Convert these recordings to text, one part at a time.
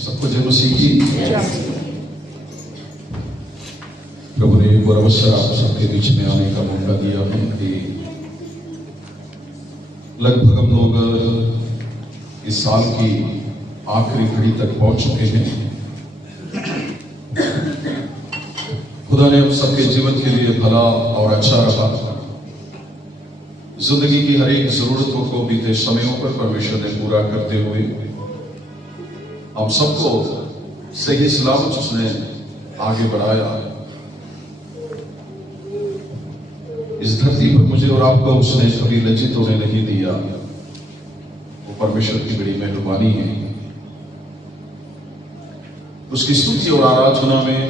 सबको जय मसीह की। प्रभु ने एक और अवसर आप सबके बीच में आने का मौका दिया है कि लगभग हम लोग इस साल की आखिरी घड़ी तक पहुंच चुके हैं। खुदा ने हम सबके जीवन के लिए भला और अच्छा रहा। जिंदगी की हर एक जरूरतों को बीते समयों पर परमेश्वर ने पूरा करते हुए हम सबको सही सलामत उसने आगे बढ़ाया। इस धरती पर मुझे और आपको उसने कभी लज्जित होने नहीं दिया। वो परमेश्वर की बड़ी मेहरबानी है। उसकी स्तुति और आराधना में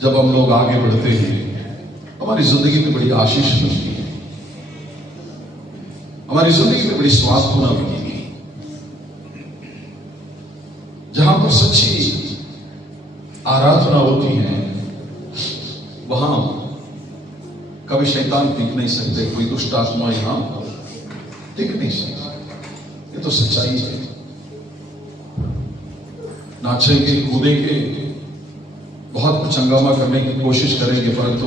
जब हम लोग आगे बढ़ते हैं, हमारी जिंदगी में बड़ी आशीष मिलती है, हमारी जिंदगी में बड़ी स्वास्थ्य मिलती है। जहां पर सच्ची आराधना होती है वहां कभी शैतान टिक नहीं सकते, कोई दुष्ट आत्मा यहां टिक नहीं सकती। ये तो सच्चाई है। नाचेंगे, कूदेंगे, बहुत कुछ हंगामा करने की कोशिश करेंगे, परंतु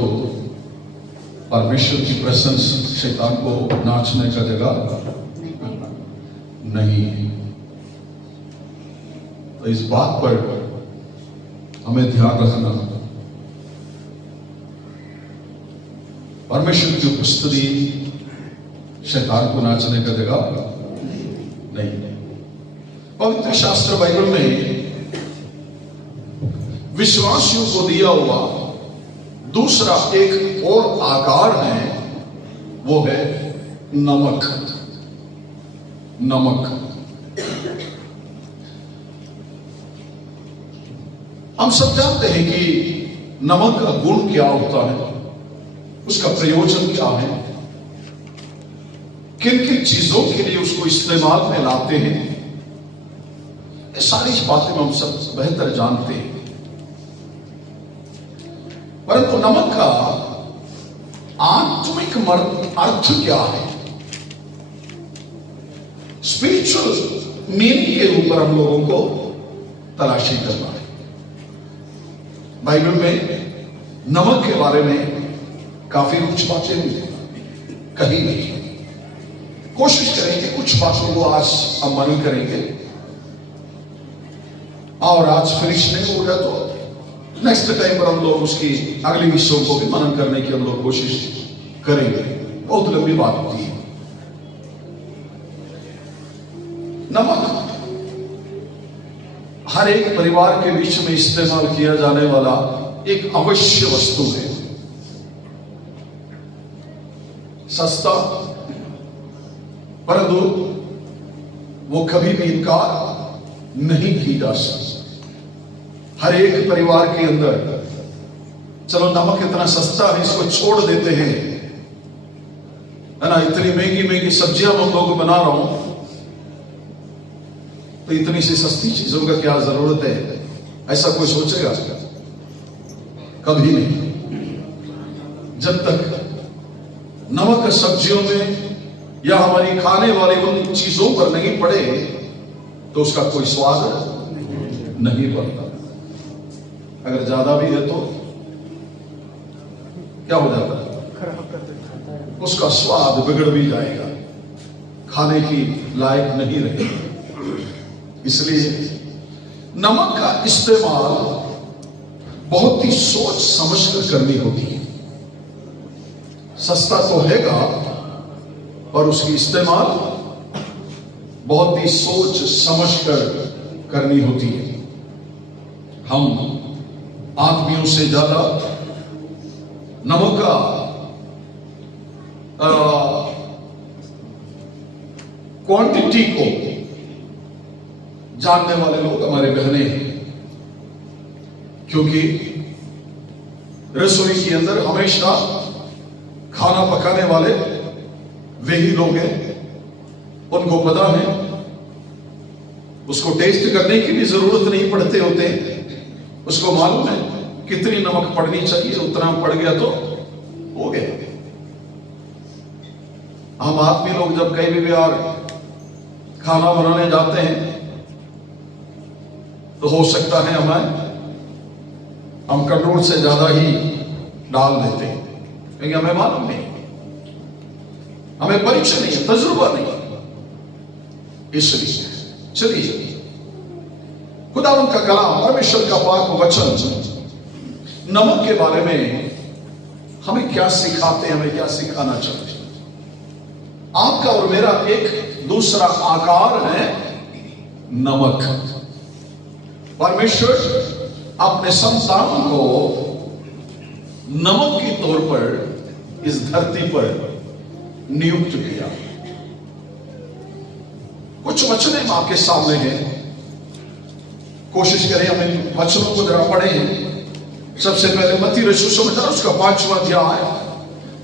परमेश्वर की प्रेजेंस शैतान को नाचने का जगह नहीं है। तो इस बात पर हमें ध्यान रखना, परमेश्वर की उपस्थिति शैतान को नाचने का जगह नहीं। पवित्र शास्त्र बाइबल में विश्वासियों को दिया हुआ दूसरा एक और आकार है, वो है नमक। नमक हम सब जानते हैं कि नमक का गुण क्या होता है, उसका प्रयोजन क्या है, किन किन चीजों के लिए उसको इस्तेमाल में लाते हैं। ये सारी बातें हम सब बेहतर जानते हैं। परंतु नमक का आत्मिक अर्थ क्या है, स्पिरिचुअल मीनिंग के ऊपर हम लोगों को तलाशी करना है। बाइबल में नमक के बारे में काफी कुछ बातें कही गई। कोशिश करेंगे कुछ बातों को आज हम मनन करेंगे, और आज फिनिश नहीं हो गया तो नेक्स्ट टाइम पर हम लोग उसकी अगली विषयों को भी मनन करने की हम लोग कोशिश करेंगे। बहुत लंबी बात होती है। नमक हर एक परिवार के बीच में इस्तेमाल किया जाने वाला एक अवश्य वस्तु है। सस्ता, परंतु वो कभी भी इनकार नहीं की जा सकता। हर एक परिवार के अंदर चलो नमक इतना सस्ता है, इसको छोड़ देते हैं, है ना। इतनी महंगी महंगी सब्जियां हम लोग बना रहा हूं, तो इतनी सी सस्ती चीजों का क्या जरूरत है, ऐसा कोई सोचेगा? कभी नहीं। जब तक नमक सब्जियों में या हमारी खाने वाले उन चीजों पर नहीं पड़े तो उसका कोई स्वाद नहीं बनता। अगर ज्यादा भी है तो क्या हो जाता है? उसका स्वाद बिगड़ भी जाएगा, खाने की लायक नहीं रहेगा। इसलिए नमक का इस्तेमाल बहुत ही सोच समझकर करनी होती है। सस्ता तो हैगा, और उसकी इस्तेमाल बहुत ही सोच समझकर करनी होती है। हम आदमियों से ज्यादा नमक का क्वांटिटी को जानने वाले लोग हमारे बहने हैं, क्योंकि रसोई के अंदर हमेशा खाना पकाने वाले वही लोग हैं। उनको पता है, उसको टेस्ट करने की भी जरूरत नहीं पड़ते होते। उसको मालूम है कितनी नमक पड़नी चाहिए, उतना पड़ गया तो हो गया। हम आदमी लोग जब कहीं भी और खाना बनाने जाते हैं तो हो सकता है हम कंट्रोल से ज्यादा ही डाल देते हैं, क्योंकि हमें मालूम नहीं, हमें परिचय नहीं है, तजुर्बा नहीं। इसलिए चलिए खुदावंद का कलाम, परमेश्वर का पाक वचन नमक के बारे में हमें क्या सिखाते हैं, हमें क्या सिखाना चाहते हैं। आपका और मेरा एक दूसरा आकार है नमक। परमेश्वर अपने संतान को नमक के तौर पर इस धरती पर नियुक्त किया। कुछ वचन आपके सामने हैं, कोशिश करें हम इन वचनों को जरा पढ़ें। सबसे पहले मत्ती रसूल समाचार उसका 5वां अध्याय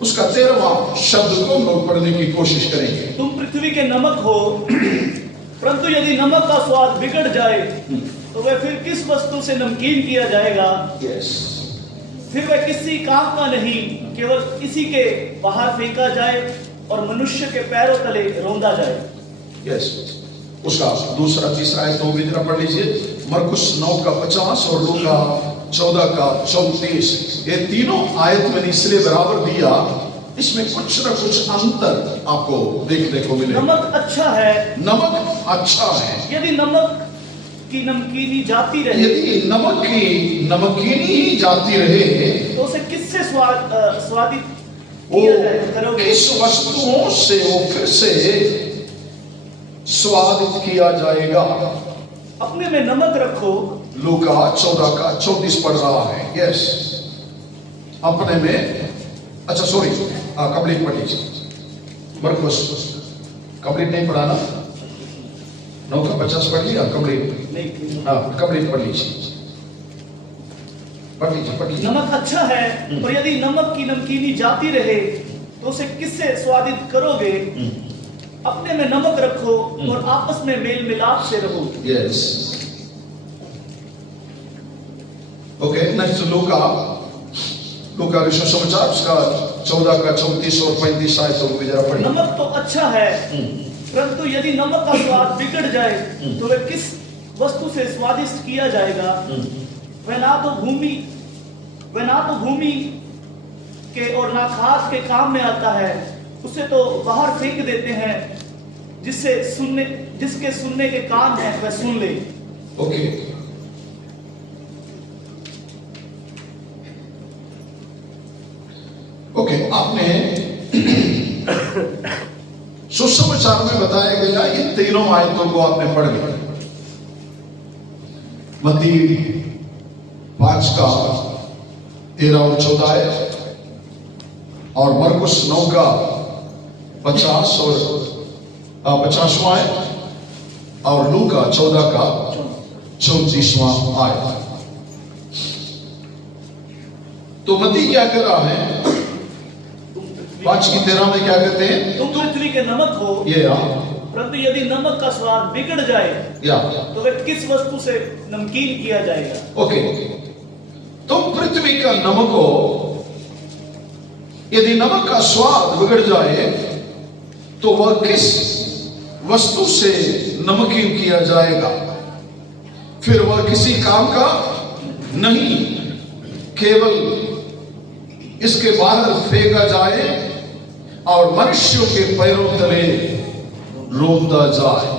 उसका 13वां शब्द को हम लोग पढ़ने की कोशिश करेंगे। तुम पृथ्वी के नमक हो, परंतु यदि नमक का स्वाद बिगड़ जाए तो वह फिर किस वस्तु से नमकीन किया जाएगा? फिर वह किसी काम का नहीं, केवल किसी के बाहर फेंका जाए और मनुष्य के पैरों तले रौंदा जाए। उसका दूसरा तीसरा आयत तो भी जरा पढ़ लीजिए। मरकुस 9 का 50 और लूका 14 का 34। ये तीनों आयत मैंने इसलिए बराबर दिया, इसमें कुछ न कुछ अंतर आपको देखने को मिले। नमक अच्छा है, नमक अच्छा है। यदि नमक की नमकीनी जाती रहे, यदि नमक की नमकीनी ही जाती रहे तो उसे किससे स्वादित करोगे? किस वस्तुओं से वो फिर से स्वादित किया जाएगा? अपने में नमक रखो। लूका 14 का 34 पढ़ रहा है। यस, अपने में, अच्छा सॉरी, कंप्लीट पढ़ लीजिए। मरकुस कंप्लीट नहीं पढ़ा ना? 9 का 50 पढ़ लिया कंप्लीट? नहीं, कंप्लीट पढ़ लीजिए, पढ़ लीजिए। नमक अच्छा है, और यदि नमक की नमकीनी जाती रहे तो उसे किससे स्वादित करोगे? अपने में नमक रखो और आपस में मेल मिलाप से रहो। Yes, okay. नेक्स्ट लूका रसूल समाचार उसका 14 का 34 और 35 आयतों को जरा पढ़िए। नमक तो अच्छा है, परंतु यदि नमक का स्वाद बिगड़ जाए तो वह किस वस्तु से स्वादिष्ट किया जाएगा? वह ना तो भूमि के और ना खाद के काम में आता है, उसे तो बाहर फेंक देते हैं। जिसके सुनने के कान हैं वह सुन ले। ओके, आपने सुसमाचार में बताया गया ये तीनों आयतों को आपने पढ़ लिया। मत्ती 5 का 13 और 14 आयत, और मरकुस 9 का 50 और 50वां आयत, और लूका 14 का 34वां आयत। तो मत्ती क्या कर रहा है? 5 की 13 में क्या कहते हैं? तुम पृथ्वी के नमक हो, परंतु यदि नमक का स्वाद बिगड़ जाए तो वह किस वस्तु से नमकीन किया जाएगा? ओके, तुम पृथ्वी का नमक हो, यदि नमक का स्वाद बिगड़ जाए तो वह किस वस्तु से नमकीन किया जाएगा? फिर वह किसी काम का नहीं, केवल इसके बाहर फेंका जाए और मनुष्यों के पैरों तले रौंदा जाए।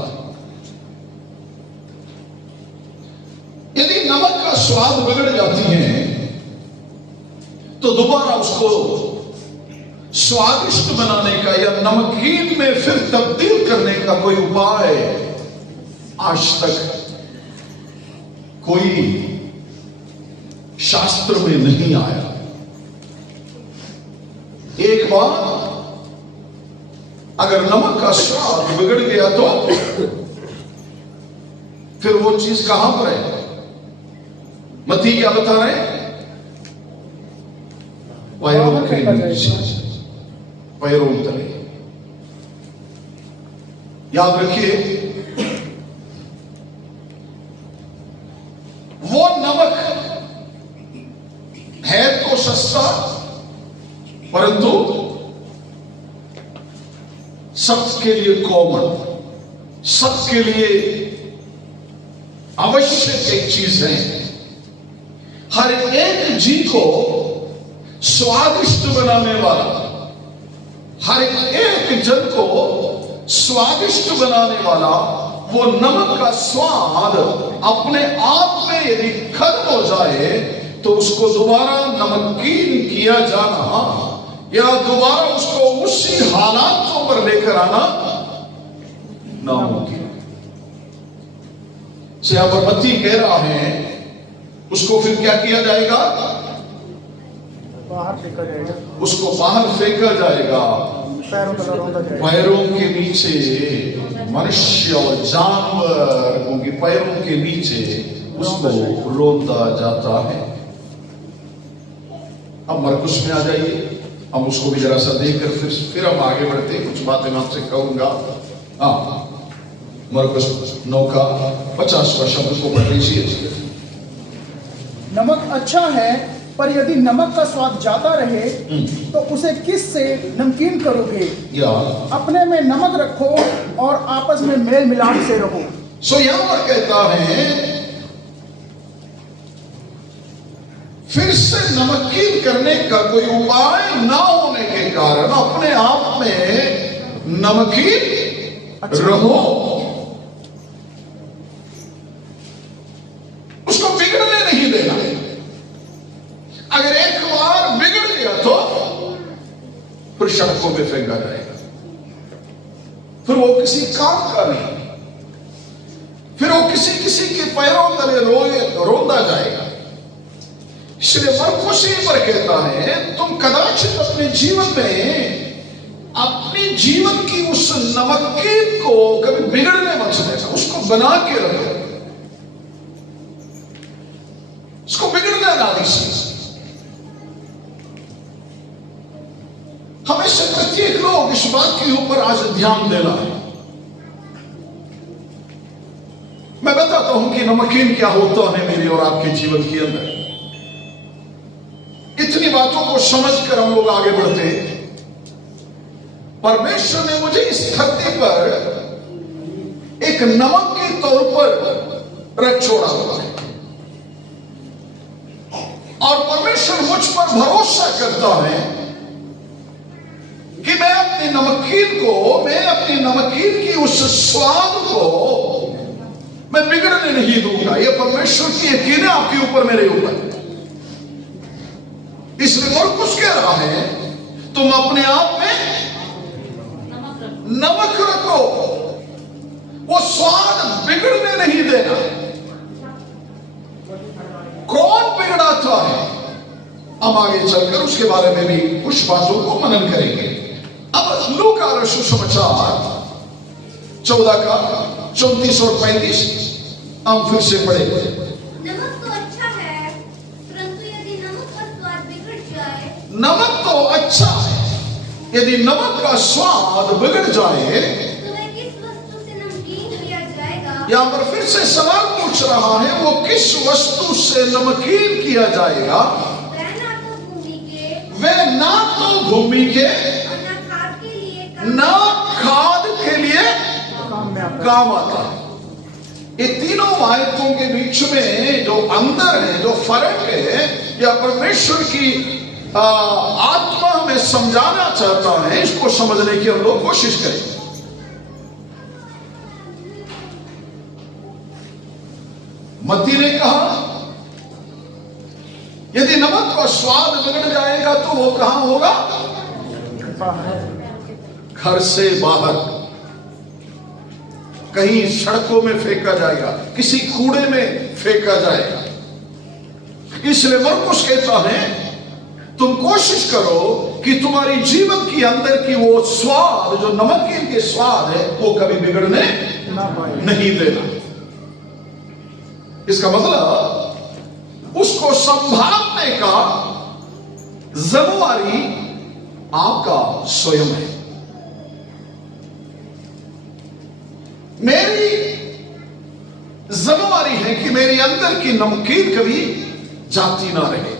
यदि नमक का स्वाद बिगड़ जाती है तो दोबारा उसको स्वादिष्ट बनाने का या नमकीन में फिर तब्दील करने का कोई उपाय आज तक कोई शास्त्र में नहीं आया। एक बार अगर नमक का स्वाद बिगड़ गया तो फिर वो चीज कहां पर है? मत्ती क्या बता रहे हैं? पैरों तले। याद रखिए, वो नमक है तो सस्ता, परंतु सबके लिए कॉमन। सबके लिए आवश्यक एक चीज है। हर एक जीव को स्वादिष्ट बनाने वाला, हर एक जन को स्वादिष्ट बनाने वाला वो नमक का स्वाद अपने आप में यदि खत्म हो जाए तो उसको दोबारा नमकीन किया जाना या दोबारा उसको उसी हालातों पर लेकर आना नामुमकिन। से यहां पर मत्ती कह रहा है उसको फिर क्या किया जाएगा? बाहर फेंका जाएगा, उसको बाहर फेंका जाएगा, पैरों के नीचे, मनुष्य और जानवर के पैरों के नीचे उसको रोंदा जाता है। अब मरकुस में आ जाइए, हम उसको भी जरा सा देखकर फिर हम आगे बढ़ते, कुछ बातें मैं आपसे कहूंगा। मरकुस 9 का 50वां शब्द को पढ़ लीजिए। नमक अच्छा है, पर यदि नमक का स्वाद जाता रहे तो उसे किस से नमकीन करोगे? या अपने में नमक रखो और आपस में मेल मिलाप से रहो। सो यहां पर कहता है फिर से नमकीन करने का कोई उपाय ना होने के कारण अपने आप में नमकीन रहो, उसको बिगड़ने नहीं देना। अगर एक बार बिगड़ गया तो फिर सड़कों पे फेंका जाएगा, फिर वो किसी काम का नहीं, फिर वो किसी के पैरों तले रोंदा जाएगा। इसलिए मरकुस पर कहता है तुम कदाचित अपने जीवन में अपने जीवन की उस नमकीन को कभी बिगड़ने मत देना, उसको बना के रखो, उसको बिगड़ने ना दीजिए। हमें से प्रत्येक लोग इस बात के ऊपर आज ध्यान देना है। मैं बताता हूं कि नमकीन क्या होता है मेरे और आपके जीवन के अंदर। इतनी बातों को समझकर हम लोग आगे बढ़ते हैं। परमेश्वर ने मुझे इस धरती पर एक नमक के तौर पर रख छोड़ा हुआ है और परमेश्वर मुझ पर भरोसा करता है कि मैं अपनी नमकीन की उस स्वाद को मैं बिगड़ने नहीं दूंगा। यह परमेश्वर की यकीन है आपके ऊपर, मेरे ऊपर। इसलिए मरकुस कह रहा है तुम अपने आप में नमक रखो, वो स्वाद बिगड़ने नहीं देना। कौन बिगड़ाता है हम आगे चलकर उसके बारे में भी कुछ बातों को मनन करेंगे। अब लूका सुसमाचार 14 का 34 और 35 हम फिर से पढ़ेंगे। नमक तो अच्छा है, परंतु यदि नमक का स्वाद बिगड़ जाए, नमक तो अच्छा है, यदि नमक का स्वाद बिगड़ जाए तो वह किस वस्तु से नमकीन किया जाएगा? यहां पर फिर से सवाल पूछ रहा है वो किस वस्तु से नमकीन किया जाएगा? वह ना तो भूमि के और ना खाद के लिए खाद के लिए काम आता है। ये तीनों आयतों के बीच में जो अंतर है, जो फर्क है, या परमेश्वर की आत्मा हमें समझाना चाहता है, इसको समझने की हम लोग कोशिश करें। मत्ती ने कहा यदि नमक का स्वाद बिगड़ जाएगा तो वो कहां होगा? घर से बाहर, कहीं सड़कों में फेंका जाएगा, किसी कूड़े में फेंका जाएगा। इसलिए मरकुस कहता है तुम कोशिश करो कि तुम्हारी जीवन के अंदर की वो स्वाद, जो नमकीन के स्वाद है, वो कभी बिगड़ने नहीं देना। इसका मतलब उसको संभालने का जिम्मेवारी आपका स्वयं है। मेरी जिम्मेवारी है कि मेरे अंदर की नमकीन कभी जाती ना रहे।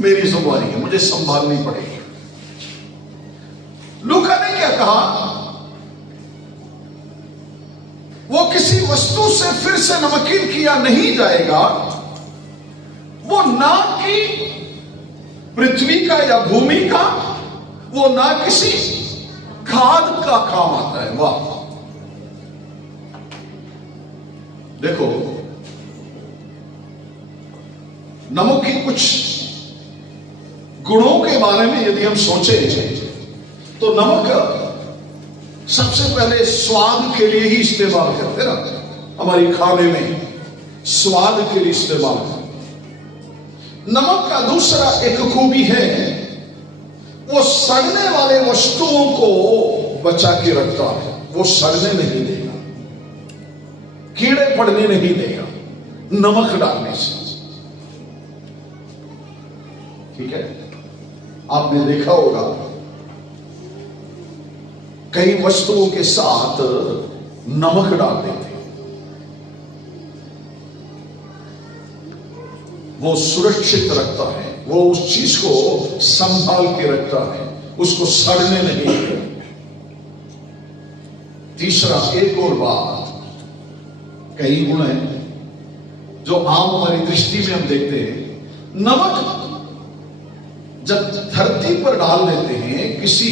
मेरी जिम्मेवारी है, मुझे संभालनी पड़ेगी। लूका ने क्या कहा? वस्तु से फिर से नमकीन किया नहीं जाएगा, वो ना कि पृथ्वी का या भूमि का, वो ना किसी खाद का काम आता है। वाह! देखो, नमक की कुछ गुणों के बारे में यदि हम सोचे तो नमक सबसे पहले स्वाद के लिए ही इस्तेमाल करते ना, हमारी खाने में स्वाद के लिए इस्तेमाल करते। नमक का दूसरा एक खूबी है, वो सड़ने वाले वस्तुओं को बचा के रखता है। वो सड़ने नहीं देगा, कीड़े पड़ने नहीं देगा नमक डालने से। ठीक है, आपने देखा होगा कई वस्तुओं के साथ नमक डाल देते हैं, वो सुरक्षित रखता है, वो उस चीज को संभाल के रखता है, उसको सड़ने नहीं देता। तीसरा एक और बात, कई गुण हैं जो आम हमारी दृष्टि में हम देखते हैं। नमक जब धरती पर डाल देते हैं, किसी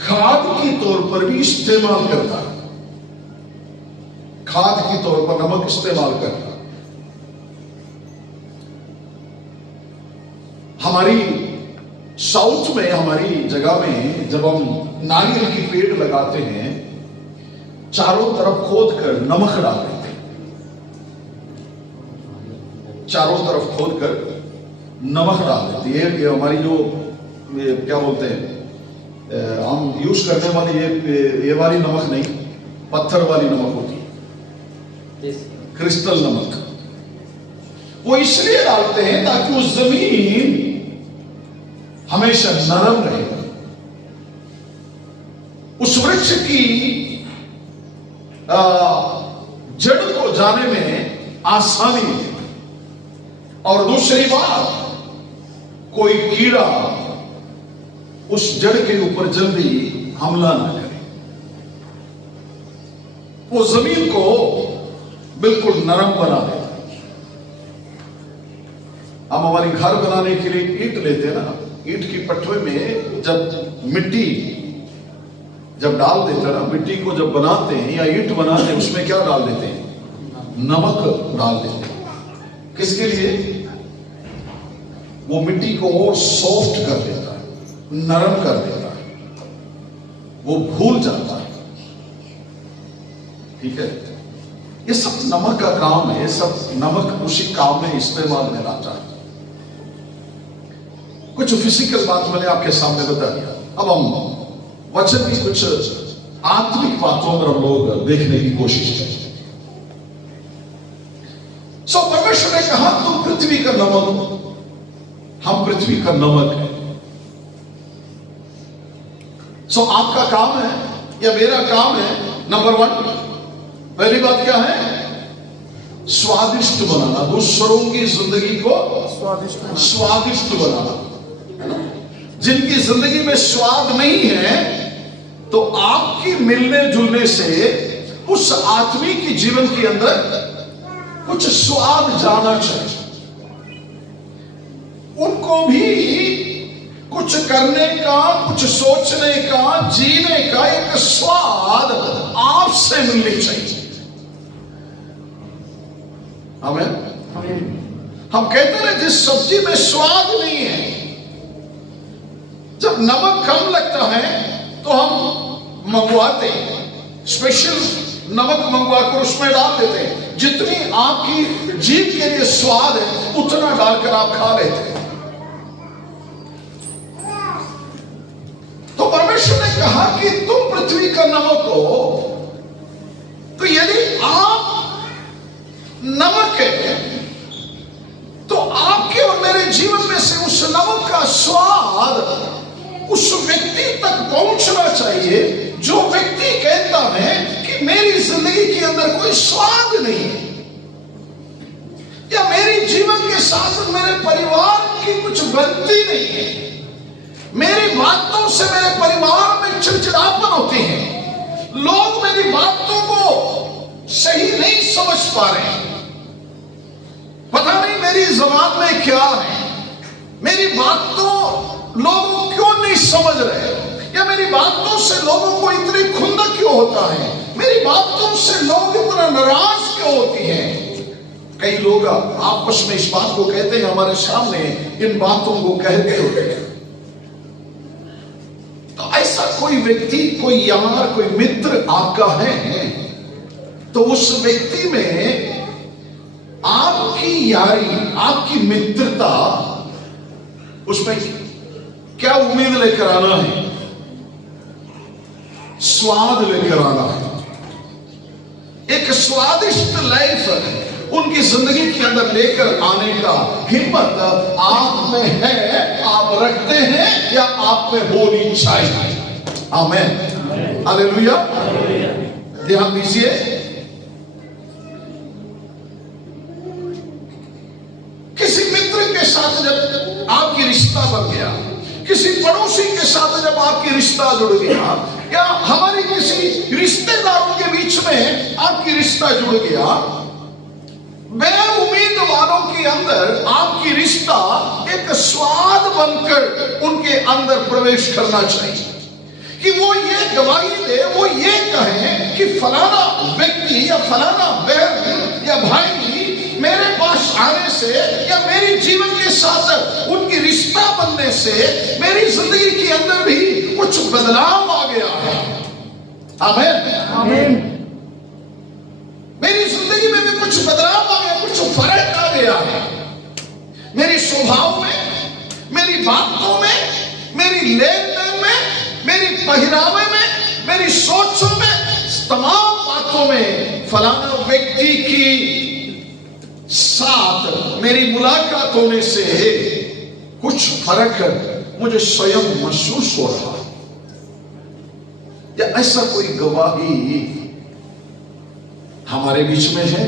खाद के तौर पर भी इस्तेमाल करता है, खाद के तौर पर नमक इस्तेमाल करता है। हमारी साउथ में, हमारी जगह में जब हम नारियल की पेड़ लगाते हैं, चारों तरफ खोद कर नमक डाल देते हैं, चारों तरफ खोद कर नमक डाल देते हैं। ये हमारी जो क्या बोलते हैं, हम यूज करने वाली ये वाली नमक नहीं, पत्थर वाली नमक होती है, क्रिस्टल नमक। वो इसलिए डालते हैं ताकि वो जमीन हमेशा नरम रहे, उस वृक्ष की जड़ को जाने में आसानी है। और दूसरी बात, कोई कीड़ा उस जड़ के ऊपर जल्दी हमला ना करे, वो जमीन को बिल्कुल नरम बना देता है। हम हमारे घर बनाने के लिए ईंट लेते हैं ना, ईंट की पटवे में जब मिट्टी जब डाल देते हैं ना, मिट्टी को जब बनाते हैं या ईंट बनाते हैं, उसमें क्या डाल देते हैं? नमक डाल देते हैं। किसके लिए? वो मिट्टी को और सॉफ्ट कर देता है, नरम कर देता है, वो भूल जाता है। ठीक है, ये सब नमक का काम है, ये सब नमक उसी काम में इस्तेमाल में लाता है। कुछ फिजिकल बात मैंने आपके सामने बता दिया, अब हम वचन की कुछ आत्मिक बातों पर हम लोग देखने की कोशिश करें। सो परमेश्वर ने कहा तुम पृथ्वी का नमक हो, हम पृथ्वी का नमक है। सो आपका काम है या मेरा काम है, नंबर 1, पहली बात क्या है? स्वादिष्ट बनाना, दूसरों की जिंदगी को स्वादिष्ट बनाना। जिनकी जिंदगी में स्वाद नहीं है, तो आपकी मिलने जुलने से उस आदमी की जीवन के अंदर कुछ स्वाद जाना चाहिए, उनको भी कुछ करने का, कुछ सोचने का, जीने का एक स्वाद आपसे मिलनी चाहिए। आमीन। हम कहते हैं जिस सब्जी में स्वाद नहीं है, जब नमक कम लगता है तो हम मंगवाते हैं, स्पेशल नमक मंगवा कर उसमें डाल देते हैं। जितनी आपकी जीभ के लिए स्वाद है उतना डालकर आप खा लेते हैं। तो परमेश्वर ने कहा कि तुम पृथ्वी का नमक हो, तो यदि आप नमक है तो आपके और मेरे जीवन में से उस नमक का स्वाद उस व्यक्ति तक पहुंचना चाहिए जो व्यक्ति कहता है कि मेरी जिंदगी के अंदर कोई स्वाद नहीं है, या मेरी जीवन के साथ मेरे परिवार की कुछ बनती नहीं है, मेरी बातों से मेरे परिवार में चिड़चिड़ापन होती है, लोग मेरी बातों को सही नहीं समझ पा रहे हैं। पता नहीं मेरी जबान में क्या है, मेरी बात तो लोग क्यों नहीं समझ रहे, या मेरी बातों से लोगों को इतनी खुंदक क्यों होता है, मेरी बातों से लोग इतना नाराज क्यों होती हैं। कई लोग आपस में इस बात को कहते हैं, हमारे सामने इन बातों को कहते होते हैं। तो ऐसा कोई व्यक्ति, कोई यार, कोई मित्र आपका है, तो उस व्यक्ति में आपकी यारी, आपकी मित्रता, उसमें क्या उम्मीद लेकर आना है? स्वाद लेकर आना है। एक स्वादिष्ट लाइफ उनकी जिंदगी के अंदर लेकर आने का हिम्मत आप में है, आप रखते हैं, या आप में होनी चाहिए। आमीन, हालेलुया। ध्यान दीजिए, किसी मित्र के साथ जब आपकी रिश्ता बन गया, किसी पड़ोसी के साथ जब आपकी रिश्ता जुड़ गया, या हमारी किसी रिश्तेदारों के बीच में आपकी रिश्ता जुड़ गया, मैं उम्मीदवारों के अंदर आपकी रिश्ता एक स्वाद बनकर उनके अंदर प्रवेश करना चाहिए, कि वो ये गवाही दे, वो ये कहें कि फलाना व्यक्ति या फलाना बहन या भाई मेरे पास आने से, या मेरी जीवन के साथ उनकी रिश्ता बनने से मेरी जिंदगी के अंदर भी कुछ बदलाव आ गया है। आमीन, आमीन। मेरी जिंदगी में भी कुछ बदलाव आ गया, कुछ फर्क आ गया है। मेरी स्वभाव में, मेरी बातों में, मेरी लेन देन में, मेरी पहरावे में, मेरी सोचों में, तमाम बातों में फलाना व्यक्ति की साथ मेरी मुलाकात होने से कुछ फर्क मुझे स्वयं महसूस हो रहा है। या ऐसा कोई गवाही हमारे बीच में है?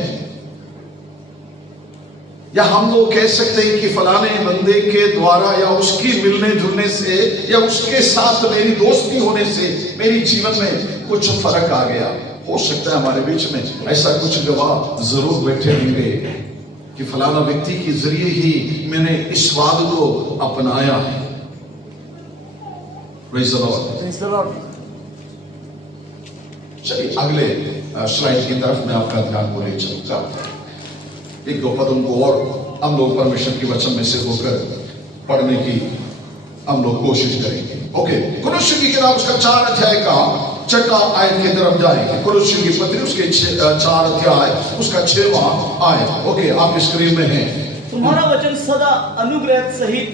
या हम लोग कह सकते हैं कि फलाने बंदे के द्वारा, या उसकी मिलने जुलने से, या उसके साथ मेरी दोस्ती होने से मेरी जीवन में कुछ फर्क आ गया? हो सकता है हमारे बीच में ऐसा कुछ गवाह जरूर बैठे होंगे कि फलाना व्यक्ति के जरिए ही मैंने इस स्वाद को अपनाया है। Praise the Lord. Praise the Lord. चलिए अगले स्लाइड की तरफ मैं आपका ध्यान को ले चलूंगा। एक दो पदों को और हम लोग परमेश्वर के वचन में से होकर पढ़ने की हम लोग कोशिश करेंगे। ओके, कुलुस्सी की किताब उसका 4 अध्याय का 6वां आयत की तरफ जाएंगे। कुलुस्सी की पत्री उसके 4 अध्याय उसका 6वां आयत। ओके, आप स्क्रीन में हैं। तुम्हारा वचन सदा अनुग्रह सहित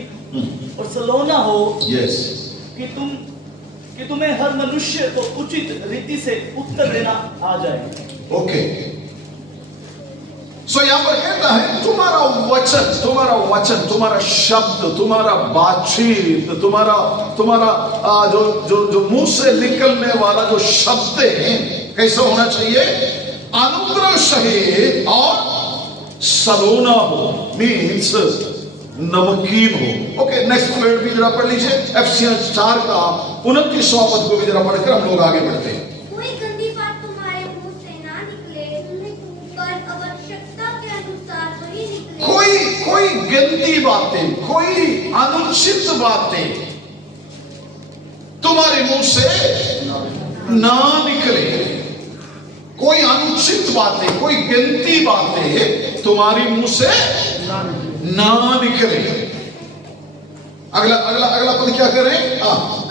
और सलोना हो, यस, कि तुम्हें हर मनुष्य को उचित रीति से उत्तर देना आ जाए। ओके, सो यहां पर कहता है तुम्हारा वचन, तुम्हारा शब्द, तुम्हारा बातचीत, तुम्हारा जो मुंह से निकलने वाला जो शब्द है कैसा होना चाहिए? अनुग्रह सहित और सलोना हो, मीन्स नमकीन हो। ओके, नेक्स्ट वर्ड भी जरा पढ़ लीजिए, एफिसियंस 4 का 29वां पद को भी जरा पढ़कर हम लोग आगे बढ़ते हैं। कोई गंदी बात तुम्हारे मुंह से ना निकले, पर आवश्यकता के अनुसार वही निकले। कोई गंदी बातें, कोई अनुचित बातें तुम्हारे मुंह से ना निकले। कोई अनुचित बातें, कोई गंदी बातें तुम्हारी मुंह से ना निकले। अगला पद क्या करें? पर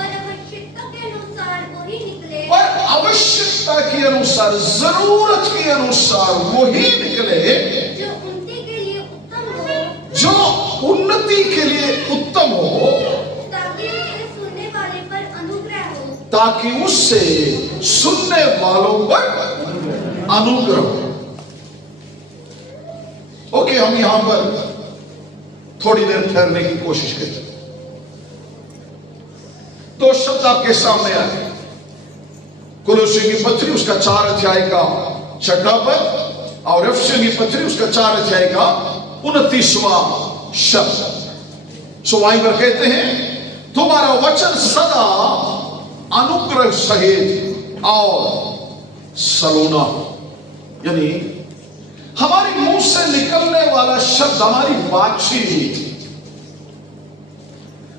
आवश्यकता के अनुसार वही निकले। पर आवश्यकता के अनुसार, जरूरत के अनुसार वही निकले जो उन्नति के लिए उत्तम हो, जो उन्नति के लिए उत्तम हो, ताकि उसे सुनने वाले पर अनुग्रह हो। ताकि उससे सुनने वालों पर अनुग्रह हो। ओके, हम यहां पर थोड़ी देर ठहरने की कोशिश करें। 2 शब्द आपके सामने आए। कुलुस्सी की पत्री उसका 4 अध्याय का 6वां पद, और एफिसियों की पत्री उसका 4 अध्याय का 29वां शब्द। सो वहीं पर कहते हैं तुम्हारा वचन सदा अनुग्रह सहित और सलोना, यानी हमारे मुंह से निकलने वाला शब्द हमारी बातचीत,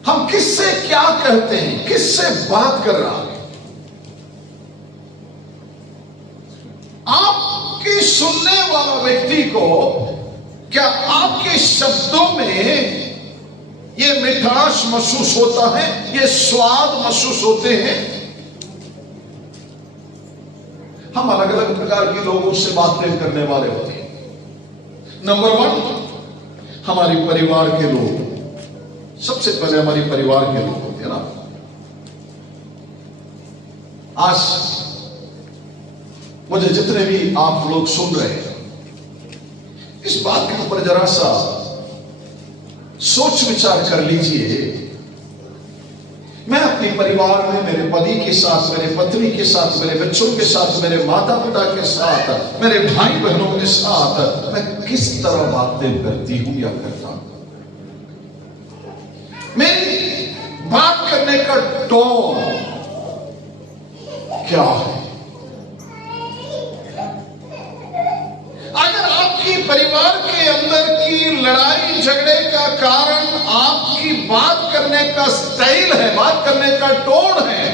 हम किससे क्या कहते हैं, किससे बात कर रहा है, आपकी सुनने वाला व्यक्ति को क्या आपके शब्दों में ये मिठास महसूस होता है, ये स्वाद महसूस होते हैं। हम अलग अलग प्रकार के लोगों से बातें करने वाले होते हैं। नंबर 1, हमारे परिवार के लोग, सबसे पहले हमारे परिवार के लोग होते हैं ना। आज मुझे जितने भी आप लोग सुन रहे हैं, इस बात के ऊपर जरा सा सोच विचार कर लीजिए। मैं अपने परिवार में मेरे पति के साथ, मेरे पत्नी के साथ, मेरे बच्चों के साथ, मेरे माता पिता के साथ, मेरे भाई बहनों के साथ मैं किस तरह बातें करती हूं या करता हूं। मेरी बात करने का टोन क्या है? अगर आपकी परिवार के अंदर की लड़ाई झगड़े का कारण आपकी बात करने का स्टाइल है, बात करने का टोन है,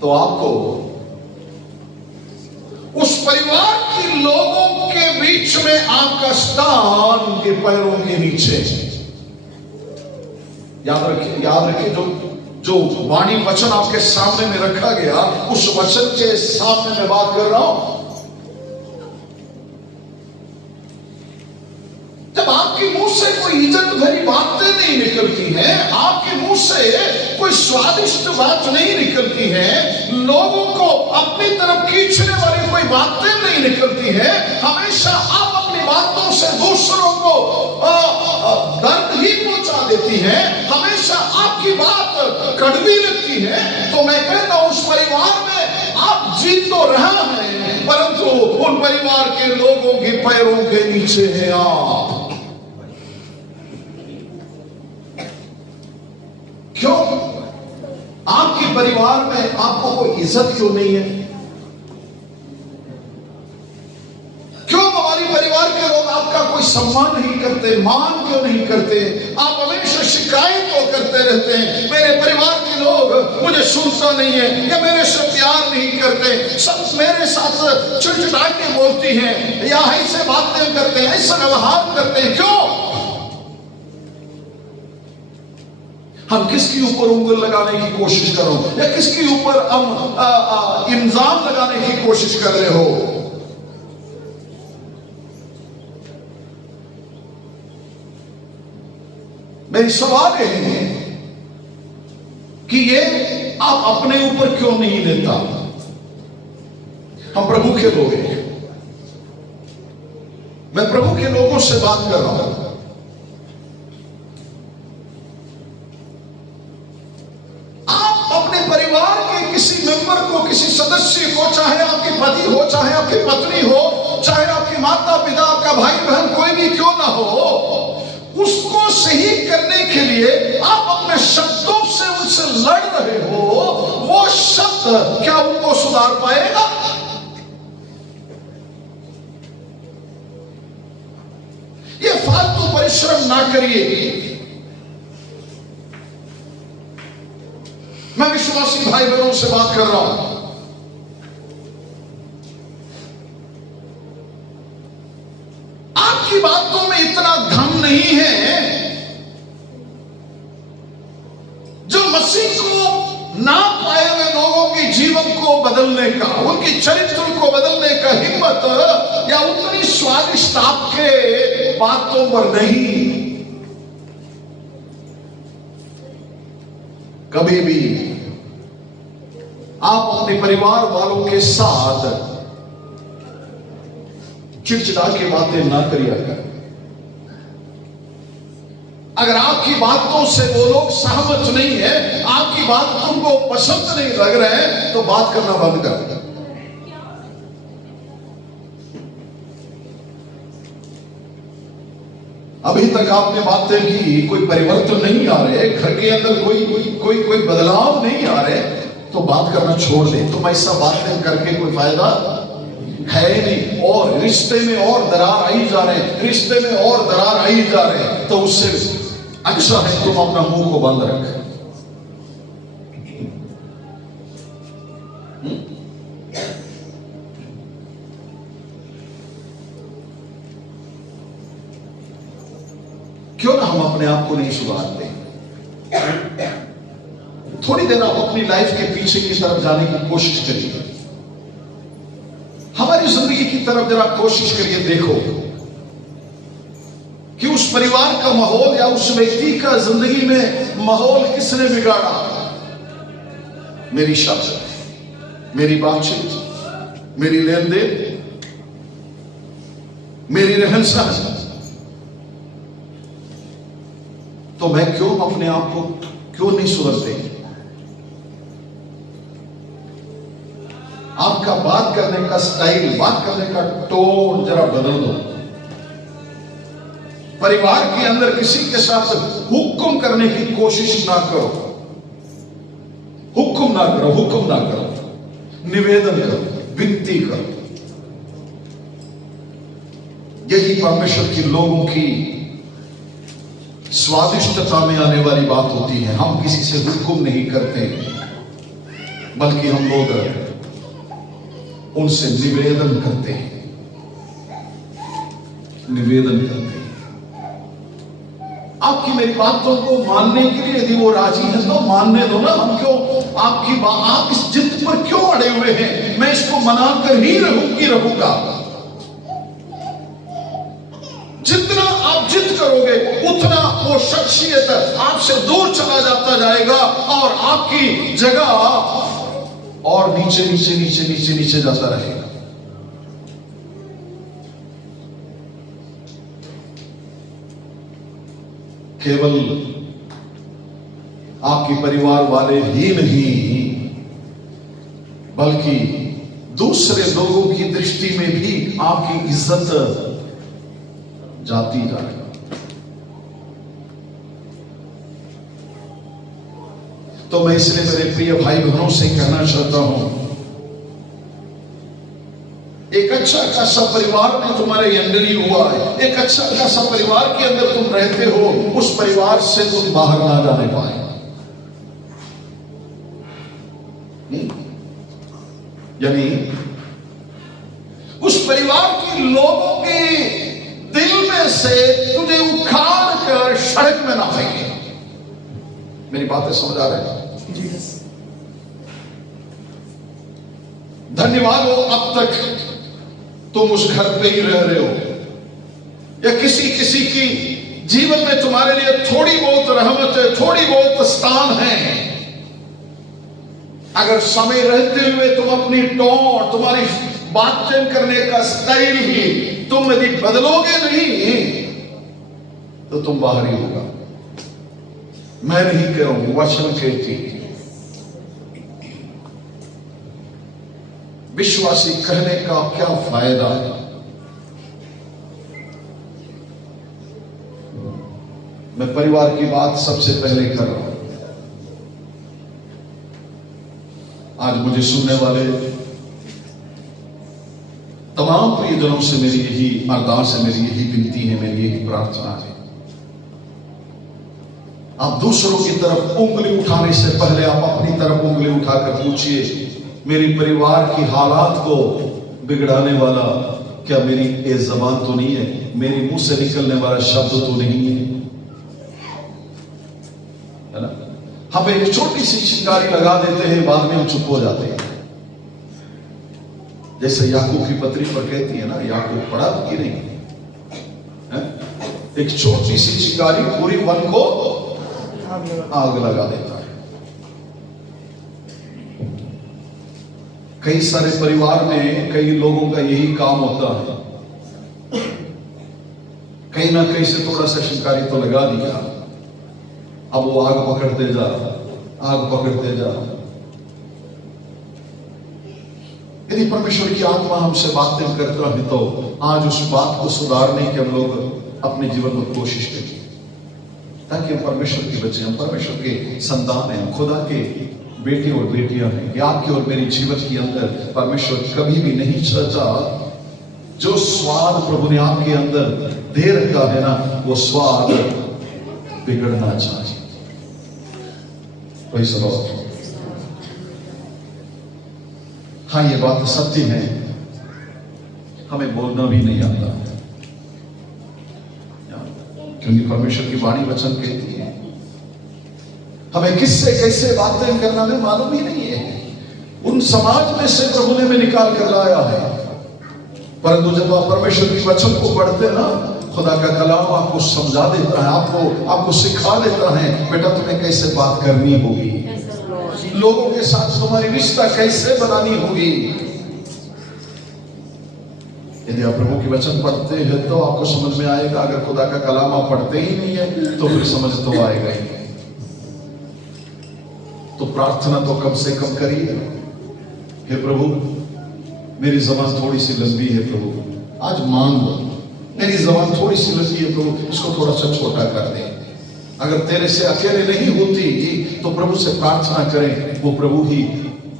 तो आपको उस परिवार के लोगों के बीच में आपका स्थान उनके पैरों के नीचे। याद रखिए जो वाणी वचन आपके सामने में रखा गया, उस वचन के सामने मैं बात कर रहा हूं। जब आपके मुंह से कोई इज्जत भरी बातें नहीं निकलती हैं, आपके मुंह से कोई स्वादिष्ट बात नहीं निकलती है, लोगों को अपनी तरफ खींचने वाली कोई बातें नहीं निकलती है, हमेशा आप अपनी बातों से दूसरों को दर्द ही पहुंचा देती है, हमेशा आपकी बात कड़वी लगती है, तो मैं कहता हूं उस परिवार में आप जीत तो रहा है, परंतु उन परिवार के लोगों के पैरों के नीचे हैं आप। क्यों? आपके परिवार में आपको कोई इज्जत क्यों नहीं है? क्यों हमारे परिवार के लोग आपका कोई सम्मान नहीं करते, मान क्यों नहीं करते? आप हमेशा शिकायत तो करते रहते हैं, मेरे परिवार के लोग मुझे सुनता नहीं है, या मेरे से प्यार नहीं करते, सब मेरे साथ चिड़चिड़ा के बोलती हैं, या ऐसे बातें करते हैं, ऐसा व्यवहार करते हैं। क्यों? हम किसके ऊपर उंगल लगाने की कोशिश कर रहे हो, या किसके ऊपर हम इल्जाम लगाने की कोशिश कर रहे हो? मेरी सवाल यह है कि ये आप अपने ऊपर क्यों नहीं लेता? हम प्रभु के लोग हैं, मैं प्रभु के लोगों से बात कर रहा हूं। परिवार के किसी मेंबर को, किसी सदस्य को, चाहे आपके पति हो, चाहे आपकी पत्नी हो, चाहे आपके माता पिता, आपका भाई बहन कोई भी क्यों ना हो, उसको सही करने के लिए आप अपने शब्दों से उनसे लड़ रहे हो, वो शब्द क्या उनको सुधार पाएगा? ये फालतू परिश्रम ना करिए। मैं विश्वासी भाई बहनों से बात कर रहा हूं, आपकी बातों में इतना धन नहीं है जो मसीह को ना पाए हुए लोगों के जीवन को बदलने का, उनके चरित्र को बदलने का हिम्मत या उतनी स्वादिष्ट आपके बातों पर नहीं। कभी भी आप अपने परिवार वालों के साथ चिड़चिड़ा के बातें ना करिए। अगर आपकी बातों से वो लोग सहमत नहीं है, आपकी बात तुमको पसंद नहीं लग रहा है, तो बात करना बंद कर दो। अभी तक आपने बातें की, कोई परिवर्तन नहीं आ रहे, घर के अंदर कोई बदलाव नहीं आ रहे, तो बात करना छोड़ दे। तुम ऐसा बातें करके कोई फायदा है ही नहीं, और रिश्ते में और दरार आई जा रहे हैं, रिश्ते में और दरार आई जा रहे हैं। तो उससे अच्छा है तुम अपना मुंह को बंद रख। क्यों ना हम अपने आप को नहीं सुधारते? थोड़ी देर आप अपनी लाइफ के पीछे की तरफ जाने की कोशिश करिए, हमारी जिंदगी की तरफ जरा कोशिश करिए। देखो कि उस परिवार का माहौल या उस व्यक्ति का जिंदगी में माहौल किसने बिगाड़ा? मेरी शब्द, मेरी बातचीत, मेरी लेन देन, मेरी रहन सहन। तो मैं क्यों अपने आप को क्यों नहीं सुधरते? आपका बात करने का स्टाइल, बात करने का टोन जरा बदल दो। परिवार के अंदर किसी के साथ हुक्म करने की कोशिश ना करो, हुक्म ना करो, हुक्म ना करो, निवेदन करो, विनती करो। यही परमेश्वर के लोगों की स्वादिष्टता में आने वाली बात होती है। हम किसी से हुक्म नहीं करते, बल्कि हम लोग उनसे निवेदन करते हैं, निवेदन करते हैं। आपकी मेरी बातों को मानने के लिए यदि वो राजी है तो मानने दो ना। हम क्यों आपकी बात, आप इस जिद पर क्यों अड़े हुए हैं? मैं इसको मनाकर ही रहूंगा। जितना आप जिद करोगे उतना वो शख्सियत आपसे दूर चला जाता जाएगा और आपकी जगह और नीचे जाता रहेगा। केवल आपके परिवार वाले ही नहीं, बल्कि दूसरे लोगों की दृष्टि में भी आपकी इज्जत जाती जा रही। तो मैं इसलिए मेरे प्रिय भाई बहनों से कहना चाहता हूं, एक अच्छा खासा परिवार में तुम्हारे अंदर ही हुआ है, एक अच्छा खासा परिवार के अंदर तुम रहते हो, उस परिवार से तुम बाहर ना जाने पाए। यानी उस परिवार के लोगों के दिल में से तुझे उखाड़ कर सड़क में ना फेंके। मेरी बातें समझ आ रही है? धन्यवाद हो अब तक तुम उस घर पे ही रह रहे हो, या किसी की जीवन में तुम्हारे लिए थोड़ी बहुत रहमत है, थोड़ी बहुत स्थान है। अगर समय रहते हुए तुम अपनी टोन, तुम्हारी बातचीत करने का स्टाइल ही तुम यदि बदलोगे नहीं तो तुम बाहर ही होगा। मैं नहीं कह रहा हूं, वचन कहती है। विश्वासी कहने का क्या फायदा है? मैं परिवार की बात सबसे पहले कर रहा हूं। आज मुझे सुनने वाले तमाम प्रियजनों से मेरी यही अरदास है, मेरी यही विनती है, मेरी यही प्रार्थना है। आप दूसरों की तरफ उंगली उठाने से पहले आप अपनी तरफ उंगली उठाकर पूछिए, मेरी परिवार की हालात को बिगड़ाने वाला क्या मेरी ये जबान तो नहीं है, मेरे मुंह से निकलने वाला शब्द तो नहीं है ना? हम एक छोटी सी चिंगारी लगा देते हैं, बाद में हम चुप हो जाते हैं। जैसे याकूब की पत्री पर कहती है ना, याकूब पढ़ा कि नहीं है? एक छोटी सी चिंगारी पूरी वन को आग लगा देता है। कई सारे परिवार में कई लोगों का यही काम होता है, कहीं ना कहीं से थोड़ा सा चिंगारी तो लगा दिया, अब वो आग पकड़ते जा, आग पकड़ते जा। यदि परमेश्वर की आत्मा हमसे बातें करता है तो आज उस बात को सुधारने की हम लोग अपने जीवन में कोशिश करें, ताकि हम परमेश्वर के बच्चे, हम परमेश्वर के संतान हैं, खुदा के बेटे और बेटियां हैं कि आपके और मेरे जीवन के अंदर परमेश्वर कभी भी नहीं चाहता जो स्वाद प्रभु ने आपके अंदर दे रखा है ना, वो स्वाद बिगड़ना चाहिए। Praise the Lord। हाँ, ये बात सत्य है, हमें बोलना भी नहीं आता, क्योंकि परमेश्वर की वाणी वचन कहती है हमें किससे कैसे बातें करना में मालूम ही नहीं है। उन समाज में से प्रभु ने हमें निकाल कर लाया है, परंतु जब आप परमेश्वर की वचन को पढ़ते ना, खुदा का कलाम आपको समझा देता है, आपको सिखा देता है, बेटा तुम्हें कैसे बात करनी होगी, लोगों के साथ तुम्हारी रिश्ता कैसे बनानी होगी। यदि आप प्रभु की वचन पढ़ते हैं तो आपको समझ में आएगा। अगर खुदा का कलाम आप पढ़ते ही नहीं है तो फिर समझ तो आएगा ही नहीं। तो प्रार्थना तो कम से कम करिए, हे प्रभु मेरी ज़बान थोड़ी सी लंबी है प्रभु, आज मांग लो, मेरी ज़बान थोड़ी सी लंबी है प्रभु, इसको थोड़ा सा छोटा कर दे। अगर तेरे से अकेले नहीं होती तो प्रभु से प्रार्थना करें, वो प्रभु ही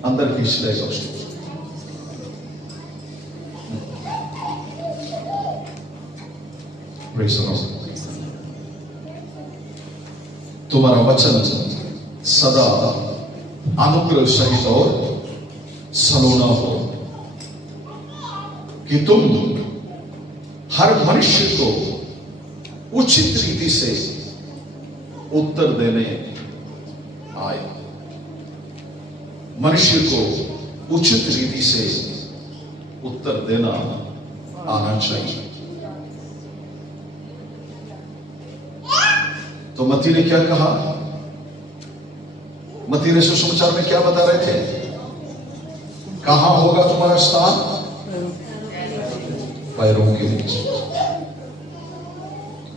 अंदर खींच लेगा उसको। तुम्हारा वचन सदा अनुग्रह सहित और सलोना हो, कि तुम हर मनुष्य को उचित रीति से उत्तर देने आए। मनुष्य को उचित रीति से उत्तर देना आना चाहिए। तो मत्ती ने क्या कहा? मत्ती ने सुसमाचार में क्या बता रहे थे? कहां होगा तुम्हारा स्थान? पैरों के नीचे।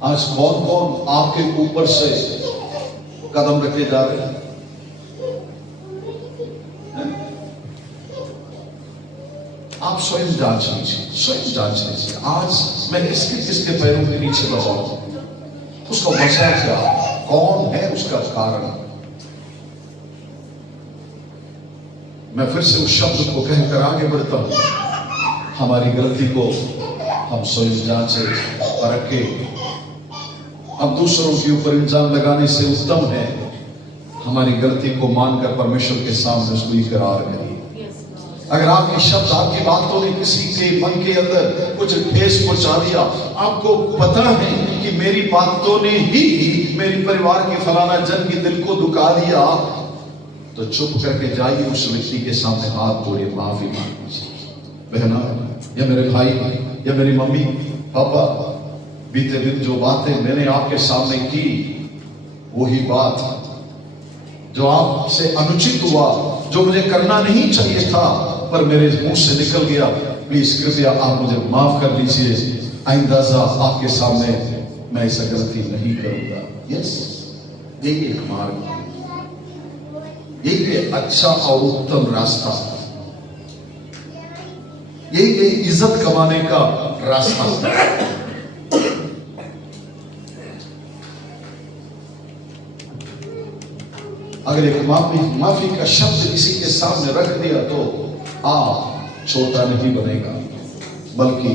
आज कौन कौन आपके ऊपर से कदम रखे जा रहे हैं? आप स्वयं जांच लीजिए, स्वयं जांच लीजिए, आज मैं किसके किसके पैरों के नीचे दबाऊं? उसका वजह क्या, कौन है उसका कारण? मैं फिर से उस शब्द को कहकर आगे बढ़ता हूं, हमारी गलती को हम स्वयं जांचे परखे। अब दूसरों के ऊपर इल्जाम लगाने से उत्तम है हमारी गलती को मानकर परमेश्वर के सामने उसको इकरार करिए। अगर आपके शब्द, आपकी बातों ने किसी के मन के अंदर कुछ ठेस पहुंचा दिया, आपको पता है कि मेरी बातों ने ही मेरी परिवार के फलाना जन के दिल को दुखा दिया, तो चुप करके जाइए, उस व्यक्ति के सामने हाथ जोड़िए, माफी मांग लीजिए। बहना या मेरे भाई या मेरी मम्मी पापा, बीते दिन जो बातें मैंने आपके सामने की, वही बात जो आपसे अनुचित हुआ, जो मुझे करना नहीं चाहिए था पर मेरे मुंह से निकल गया, प्लीज कृपया आप मुझे माफ कर लीजिए। आइंदा आपके सामने मैं ऐसा गलती नहीं करूंगा। यस, यही एक मार्ग, यही अच्छा और उत्तम रास्ता, यही इज्जत कमाने का रास्ता। अगर एक माफी का शब्द किसी के सामने रख दिया तो आप छोटा नहीं बनेगा, बल्कि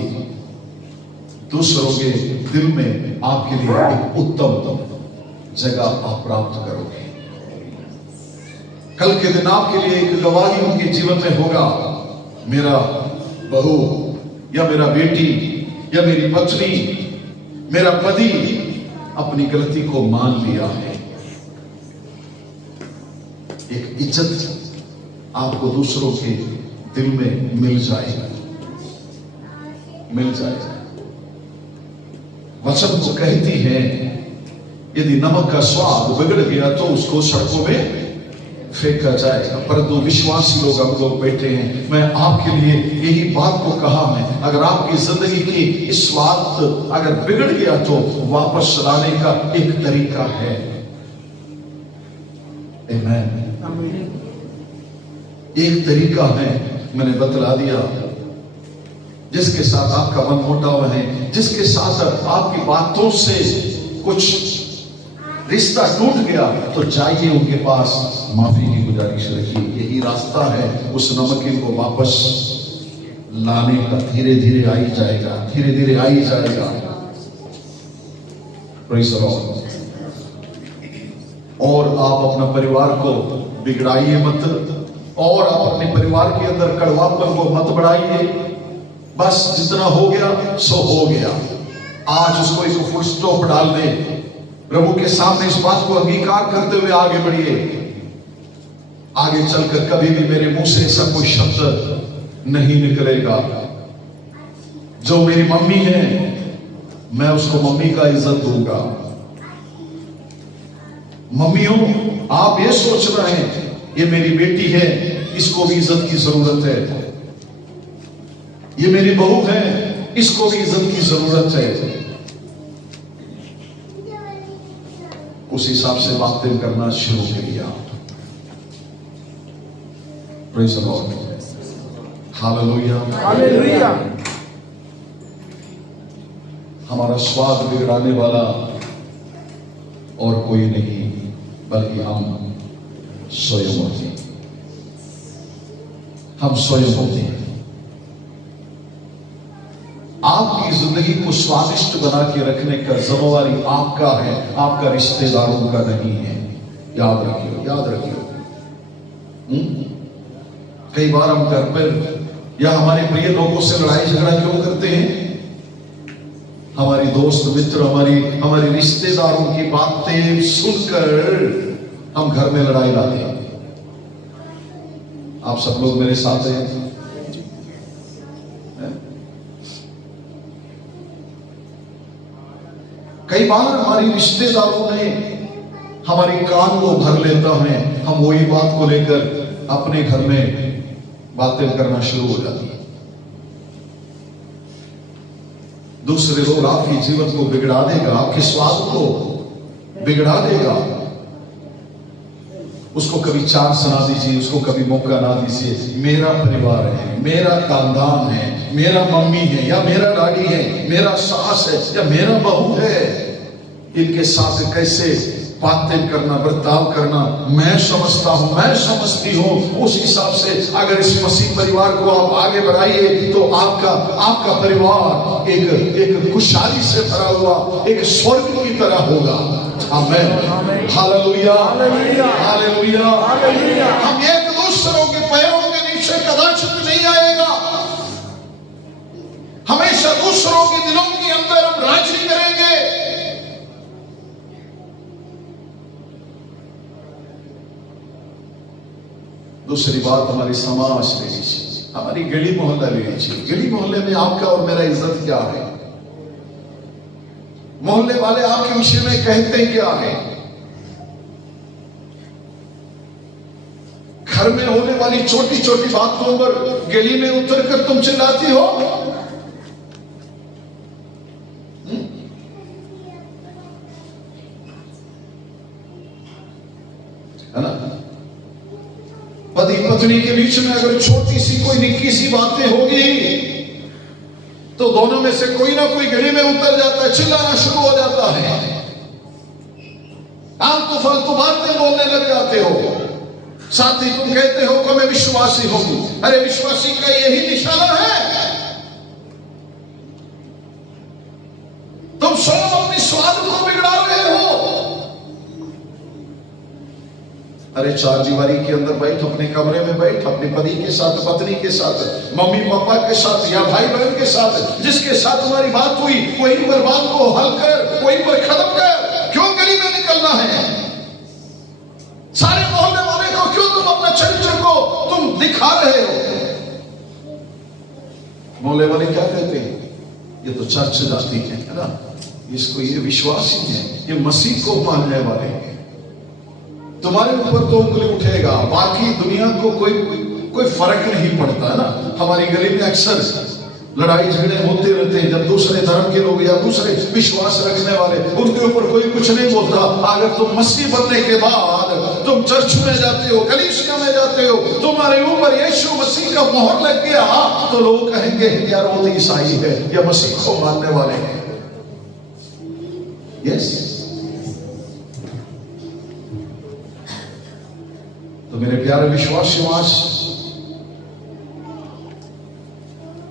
दूसरों के दिल में आपके लिए एक उत्तम जगह आप प्राप्त करोगे। कल के दिन आपके लिए एक गवाही उनके जीवन में होगा, मेरा बहू या मेरा बेटी या मेरी पत्नी, मेरा पति अपनी गलती को मान लिया है। एक इज्जत आपको दूसरों के दिल में मिल जाएगा, मिल जाएगा। वचन को कहती है, यदि नमक का स्वाद बिगड़ गया तो उसको सड़कों में फेंका जाएगा। परंतु विश्वासी लोग, हम लोग बैठे हैं, मैं आपके लिए यही बात को कहा है, अगर आपकी जिंदगी की इस स्वाद अगर बिगड़ गया तो वापस लाने का एक तरीका है। आमीन। एक तरीका है, मैंने बतला दिया। जिसके साथ आपका मन मुटाव है, जिसके साथ आपकी बातों से कुछ रिश्ता टूट गया तो जाइए उनके पास, माफी की गुजारिश रखिए। यही रास्ता है उस नमकीन को वापस लाने का। धीरे धीरे आई जाएगा, धीरे धीरे आई जाएगा। Praise the Lord. और आप अपना परिवार को बिगड़ाइए मत, और आप अपने परिवार के अंदर कड़वापन को मत बढ़ाइए। बस जितना हो गया सो हो गया। आज उसको एक फुल स्टॉप डाल दे। प्रभु के सामने इस बात को अंगीकार करते हुए आगे बढ़िए। आगे चलकर कभी भी मेरे मुंह से ऐसा कोई शब्द नहीं निकलेगा। जो मेरी मम्मी है मैं उसको मम्मी का इज्जत दूंगा। मम्मियों, आप ये सोच रहे हैं ये मेरी बेटी है, इसको भी इज्जत की जरूरत है। ये मेरी बहू है, इसको भी इज्जत की जरूरत है। उस हिसाब से बातें करना शुरू किया। Praise the Lord. Hallelujah, hallelujah. हमारा स्वाद बिगड़ाने वाला और कोई नहीं बल्कि हम स्वयं होते हैं। हम स्वयं होते हैं। आपकी जिंदगी को स्वादिष्ट बना के रखने का जिम्मेवारी आपका है, आपका रिश्तेदारों का नहीं है। याद रखियो, याद रखियो। कई बार हम घर पर या हमारे प्रिय लोगों से लड़ाई झगड़ा क्यों करते हैं? हमारी दोस्त मित्र, हमारी रिश्तेदारों की बातें सुनकर हम घर में लड़ाई लाते हैं। आप सब लोग मेरे साथ हैं? कई बार हमारी रिश्तेदारों ने हमारी कान को भर लेता है। हम वही बात को लेकर अपने घर में बातें करना शुरू हो जाती है। दूसरे लोग आपके जीवन को बिगड़ा देगा, आपके स्वाद को बिगड़ा देगा। उसको कभी चांस ना दीजिए, उसको कभी मौका ना दीजिए। मेरा परिवार है, मेरा खानदान है, मेरा मम्मी है या मेरा डैडी है, मेरा सास है या मेरा बहू है, इनके साथ कैसे बातें करना, बर्ताव करना मैं समझता हूं, मैं समझती हूं। उस हिसाब से अगर इस मसीह परिवार को आप आगे बढ़ाइए तो आपका परिवार एक खुशहाली से भरा हुआ एक स्वर्ग की तरह होगा। आमीन, हालेलुया, हालेलुया, हालेलुया। हम एक दूसरों के पैरों के नीचे कदाचित नहीं आएगा। हमेशा दूसरों के दिलों के अंदर हम राजी करेंगे। दूसरी बात, हमारी समाज लेनी चाहिए, हमारी गली मोहल्ला लेनी चाहिए। गली मोहल्ले में आपका और मेरा इज्जत क्या है? मोहल्ले वाले आपके विषय में कहते क्या है? घर में होने वाली छोटी छोटी बातों पर गली में उतरकर तुम चिल्लाती हो। है ना? पति पत्नी के बीच में अगर छोटी सी कोई निक्की सी बातें होगी तो दोनों में से कोई ना कोई गली में उतर जाता है, चिल्लाना शुरू हो जाता है, आलतू फालतू बातें बोलने लग जाते हो। साथ ही तुम कहते हो कि मैं विश्वासी हूं। अरे विश्वासी का यही निशाना है। तुम स्वयं अपनी स्वाद को बिगड़ा रहे हो। अरे चार दीवारी के अंदर बैठ, अपने कमरे में बैठ, अपने पति के साथ, पत्नी के साथ, मम्मी पापा के साथ या भाई बहन के साथ, जिसके साथ तुम्हारी बात हुई वहीं पर बात को हल कर, वहीं पर खत्म कर। क्यों गली में निकलना है? सारे मोहल्ले वाले को क्यों तुम अपना चरित्र को तुम दिखा रहे हो? मोहल्ले वाले क्या कहते हैं? ये तो चर्च जाती है ना, इसको ये विश्वासी है, ये मसीह को मानने वाले हैं। तुम्हारे ऊपर तो उंगली उठेगा, बाकी दुनिया को कोई फर्क नहीं पड़ता है ना। हमारी गली में अक्सर लड़ाई झगड़े होते रहते हैं जब दूसरे धर्म के लोग या दूसरे विश्वास रखने वाले, उनके ऊपर कोई कुछ नहीं बोलता। अगर तुम मसीह बनने के बाद तुम चर्च में जाते हो, कलीसिया में जाते हो, तुम्हारे ऊपर यीशु मसीह का मोहर लग गया, तो लोग कहेंगे यार वो तो ईसाई है या मसीह को मानने वाले हैं। यस, तो मेरे प्यारे विश्वासियों, आज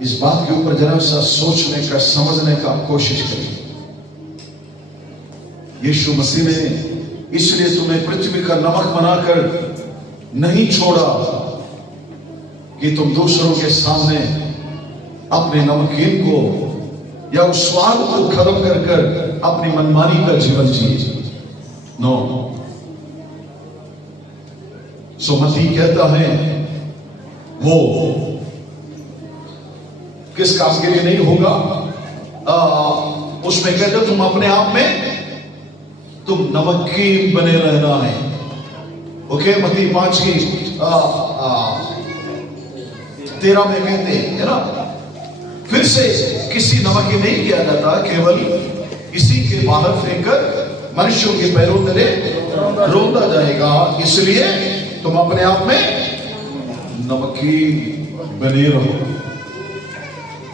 इस बात के ऊपर जरा सा सोचने का, समझने का कोशिश करिए। यीशु मसीह ने इसलिए तुम्हें पृथ्वी का नमक बनाकर नहीं छोड़ा कि तुम दूसरों के सामने अपने नमकीन को या उस स्वाद को खत्म कर कर अपनी मनमानी का जीवन जिए। नो, सुमति कहता है वो किस काम के लिए नहीं होगा, उसमें कहते तुम अपने आप में तुम नमकीन बने रहना है। ओके, मत्ती 5 की 13 में कहते हैं ना, फिर से किसी नमकीन नहीं किया जाता, केवल इसी के बाहर फेंककर मनुष्यों के पैरों तले रोंदा जाएगा। इसलिए तुम अपने आप में नमकीन बने रहो।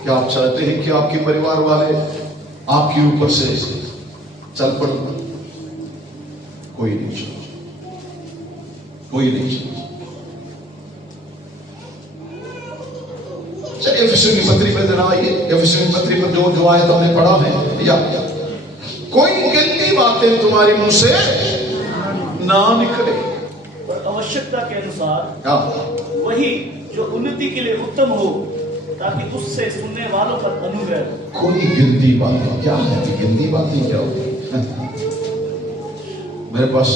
क्या आप चाहते हैं कि आपके परिवार वाले आपके ऊपर से चल पड़े? कोई नहीं चाहता, कोई नहीं चाहता। चलिए एफिसियों की पत्री पर देना आइए। एफिसियों की पत्री पर जो आयत हमने पढ़ा है, या कोई गंदी बातें तुम्हारे मुंह से ना निकले, पर आवश्यकता के अनुसार हाँ, वही जो उन्नति के लिए उत्तम हो, ताकि उससे सुनने वालों पर अनुग्रह हो। कोई गंदी बातें क्या है? गंदी बातें क्या होती है? मेरे पास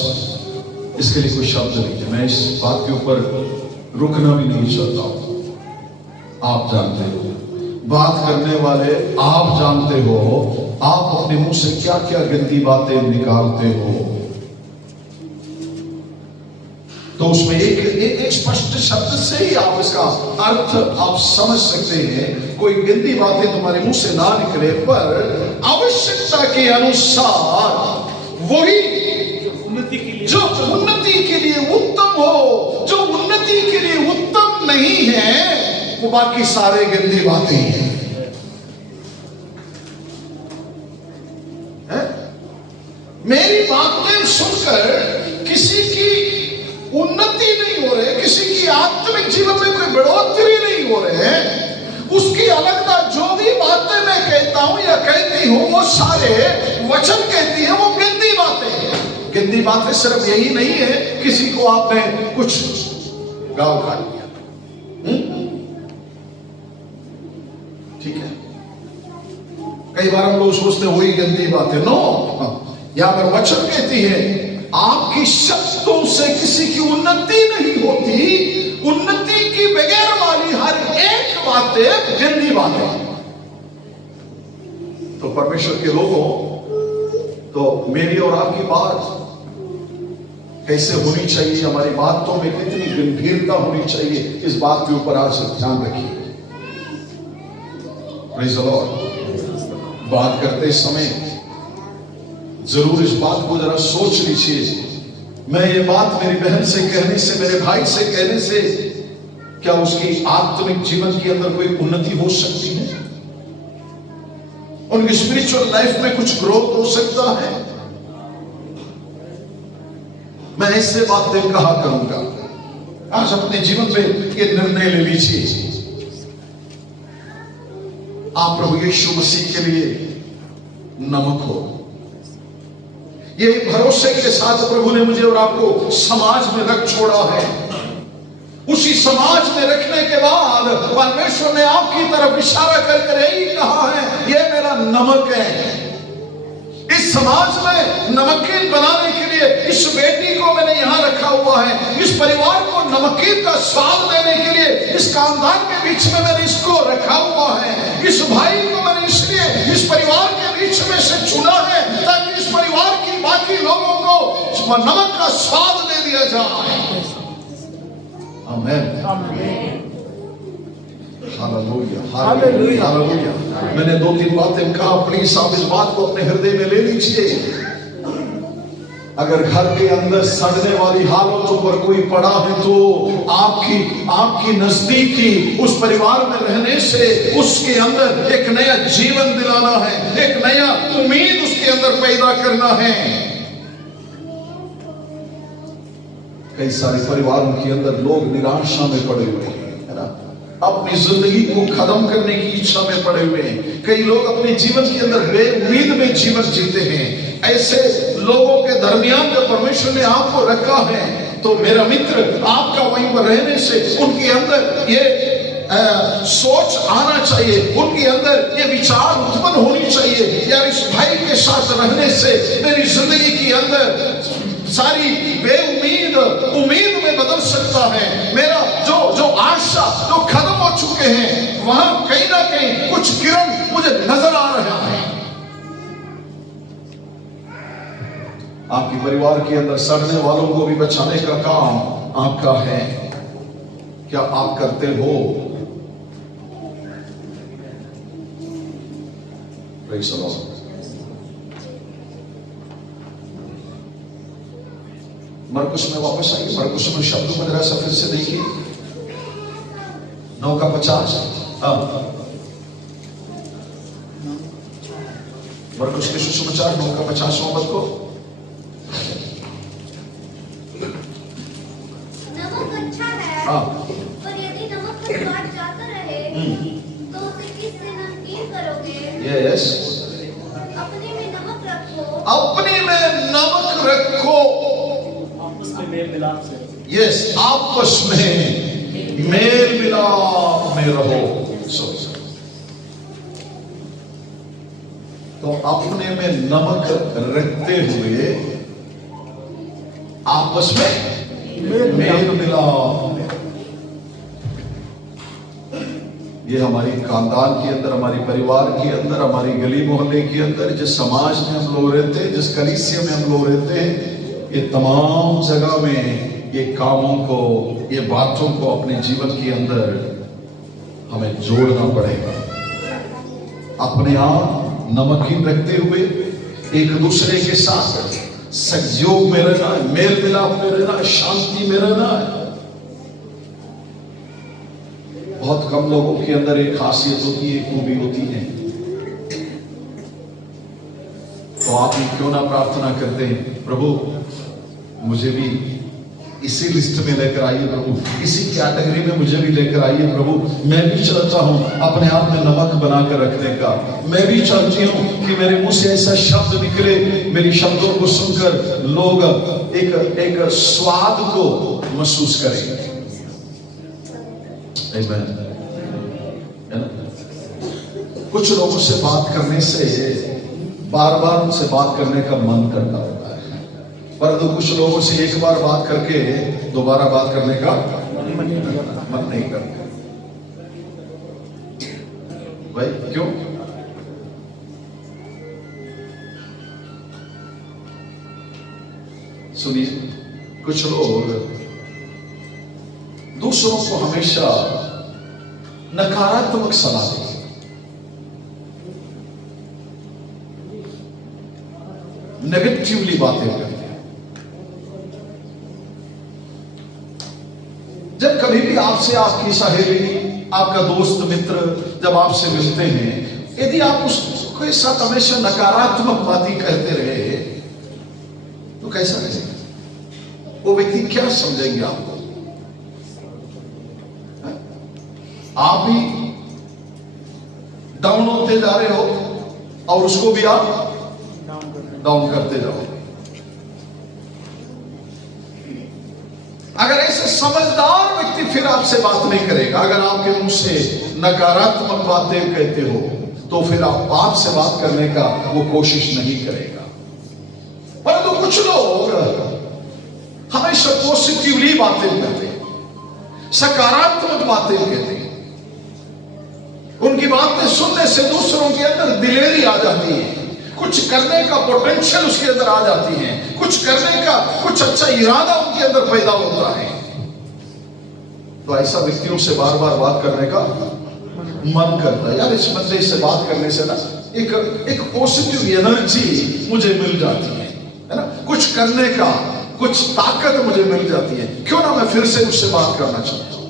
इसके लिए कोई शब्द नहीं है। मैं इस बात के ऊपर रुकना भी नहीं चाहता हूं। आप जानते हो, बात करने वाले आप जानते हो, आप अपने मुंह से क्या क्या गंदी बातें निकालते हो। तो उसमें एक स्पष्ट शब्द से ही आप इसका अर्थ आप समझ सकते हैं। कोई गंदी बातें तुम्हारे मुंह से ना निकले, पर आवश्यकता के अनुसार वही उन्नति के लिए, जो उन्नति के लिए उत्तम हो। जो उन्नति के लिए उत्तम नहीं है, वो बाकी सारे गंदी बातें हैं। मेरी बातें सुनकर किसी की उन्नति नहीं हो रहे, किसी की आत्मिक जीवन में कोई बढ़ोतरी नहीं हो रहे, उसकी अलगता जो भी बातें मैं कहता हूं या कहती हूं, वो सारे वचन कहती है वो गंदी बातें हैं। गंदी बातें सिर्फ यही नहीं है किसी को आपने कुछ गाल खा लिया, ठीक है। कई बार हम लोग सोचते हैं वही गंदी बातें। नो, यहां पर वचन कहती है आपकी शब्दों से किसी की उन्नति नहीं होती। उन्नति की बगैर वाली हर एक बातें गंदी बातें। तो परमेश्वर के लोगों, तो मेरी और आपकी बात कैसे होनी चाहिए, हमारी बातों में कितनी गंभीरता होनी चाहिए, इस बात के ऊपर आज ध्यान रखिए। Praise the Lord. बात करते समय जरूर इस बात को जरा सोच लीजिए, मैं ये बात मेरी बहन से कहने से, मेरे भाई से कहने से, क्या उसकी आत्मिक जीवन के अंदर कोई उन्नति हो सकती है? उनकी स्पिरिचुअल लाइफ में कुछ ग्रोथ हो सकता है? मैं ऐसे बातें कहा करूंगा। आज अपने जीवन में ये निर्णय ले लीजिए, आप प्रभु यीशु मसीह के लिए नमक हो। ये भरोसे के साथ प्रभु ने मुझे और आपको समाज में रख छोड़ा है। उसी समाज में रखने के बाद परमेश्वर ने आपकी तरफ इशारा करके यही कहा है, ये मेरा नमक है। इस समाज में नमकीन बनाने के लिए इस बेटी को मैंने यहां रखा हुआ है। इस परिवार को नमकीन का स्वाद देने के लिए इस खानदान के बीच में मैंने इसको रखा हुआ है। इस भाई को मैंने इसलिए इस परिवार के बीच में से चुना है, ताकि इस परिवार की बाकी लोगों को नमक का स्वाद दे दिया जाए। आमीन, हालेलुया, हालेलुया, हालेलुया। मैंने 2-3 बातें कहा, प्लीज आप इस बात को अपने हृदय में ले लीजिए। अगर घर के अंदर सड़ने वाली हालतों पर कोई पड़ा है, तो आपकी नजदीकी उस परिवार में रहने से उसके अंदर एक नया जीवन दिलाना है, एक नया उम्मीद उसके अंदर पैदा करना है। कई सारे परिवारों के अंदर लोग निराशा में पड़े हुए हैं, है ना, अपनी जिंदगी को खत्म करने की इच्छा में पड़े हुए हैं। कई लोग अपने जीवन के अंदर बेउम्मीद में जीवन जीते हैं। ऐसे लोगों के दरमियान जब परमेश्वर ने आपको रखा है, तो मेरा मित्र, आपका वहीं पर रहने से उनके अंदर ये सोच आना चाहिए, उनके अंदर ये विचार उत्पन्न होनी चाहिए, यार इस भाई के साथ रहने से मेरी जिंदगी के अंदर सारी बेउम्मीद उम्मीद में बदल सकता है। मेरा जो आशा जो खत्म हो चुके हैं, वहां कहीं ना कहीं कुछ किरण मुझे नजर आ रहा है। आपके परिवार के अंदर सड़ने वालों को भी बचाने का काम आपका है। क्या आप करते हो? Praise the Lord. मरकुस में वापस आइए, मरकुस में शब्दों में जरा सा फिर से देखिए, 9:50। मरकुस के सुसमाचार 9:50 पद को। नमक अच्छा है, पर यदि नमक का स्वाद जाता रहे तो उसे किससे नमकीन करोगे? यस, अपने में नमक रखो, अपने में नमक रखो। आपस में मेल मिलाप से, यस, आपस में मेल मिलाप में रहो। तो अपने में नमक रखते हुए आपस में मेल मिलाप। ये हमारी खानदान के अंदर, हमारे परिवार के अंदर, हमारी गली मोहल्ले के अंदर, जिस समाज में हम लोग रहते हैं, जिस कलीसिया में हम लोग रहते हैं, ये तमाम जगह में ये कामों को, ये बातों को अपने जीवन के अंदर हमें जोड़ना पड़ेगा। अपने आप नमकीन रखते हुए एक दूसरे के साथ सहयोग में रहना, मेल मिलाप में रहना, शांति में रहना है। बहुत कम लोगों के अंदर एक खासियत होती है, खूबी होती है। तो आप क्यों ना प्रार्थना करते हैं, प्रभु मुझे भी इसी लिस्ट में लेकर आइए प्रभु, इसी कैटेगरी में मुझे भी लेकर आइए प्रभु। मैं भी चाहता हूं अपने आप में नमक बनाकर रखने का। मैं भी चाहती हूं कि मेरे मुंह से ऐसा शब्द निकले, मेरी शब्दों को सुनकर लोग एक स्वाद को महसूस करें। आमीन। है ना? कुछ लोगों से बात करने से बार बार उनसे बात करने का मन करता होता है, परंतु कुछ लोगों से एक बार बात करके दोबारा बात करने का मन नहीं करता। भाई क्यों? सुनिए, कुछ लोग दूसरों को हमेशा नकारात्मक सलाह देते, नेगेटिवली बातें करते हैं। जब कभी भी आपसे आपकी सहेली, आपका दोस्त मित्र जब आपसे मिलते हैं, यदि आप उसके साथ हमेशा नकारात्मक बातें कहते रहे तो कैसा रहेगा? वो व्यक्ति क्या समझेंगे आपको? आप भी डाउन होते जा रहे हो और उसको भी आप डाउन करते जाओ। अगर ऐसे समझदार व्यक्ति फिर आपसे बात नहीं करेगा। अगर आपके मुंह से नकारात्मक बातें कहते हो तो फिर आप से बात करने का वो कोशिश नहीं करेगा। परंतु कुछ लोग हमेशा पॉजिटिवली बातें कहते हैं, सकारात्मक बातें कहते हैं। उनकी बातें सुनने से दूसरों के अंदर दिलेरी आ जाती है, कुछ करने का पोटेंशियल उसके अंदर आ जाती है, कुछ करने का कुछ अच्छा इरादा उनके अंदर पैदा होता है। तो ऐसा व्यक्तियों से बार बार बात करने का मन करता है। यार इस बंदे से बात करने से ना एक पॉजिटिव एनर्जी मुझे मिल जाती है ना, कुछ करने का कुछ ताकत मुझे मिल जाती है, क्यों ना मैं फिर से उससे बात करना चाहता हूं।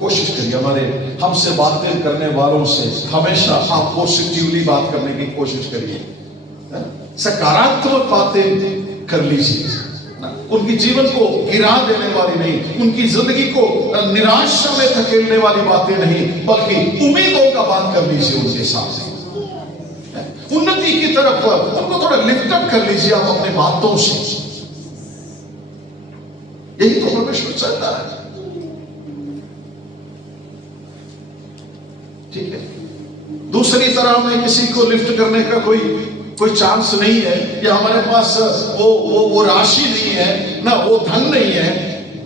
कोशिश करिए हमारे हमसे बातें करने वालों से हमेशा आप पॉजिटिवली बात करने की कोशिश करिए। सकारात्मक बातें कर लीजिए, उनकी जीवन को गिरा देने वाली नहीं, उनकी जिंदगी को निराशा में धकेलने वाली बातें नहीं, बल्कि उम्मीदों का बात कर लीजिए उनके साथ। उन्नति की तरफ उनको थोड़ा लिफ्ट अप कर लीजिए आप अपने बातों से। यही तो परमेश्वर चाहता है। ठीक है, दूसरी तरह में किसी को लिफ्ट करने का कोई चांस नहीं है, या हमारे पास वो राशि नहीं है ना, वो धन नहीं है,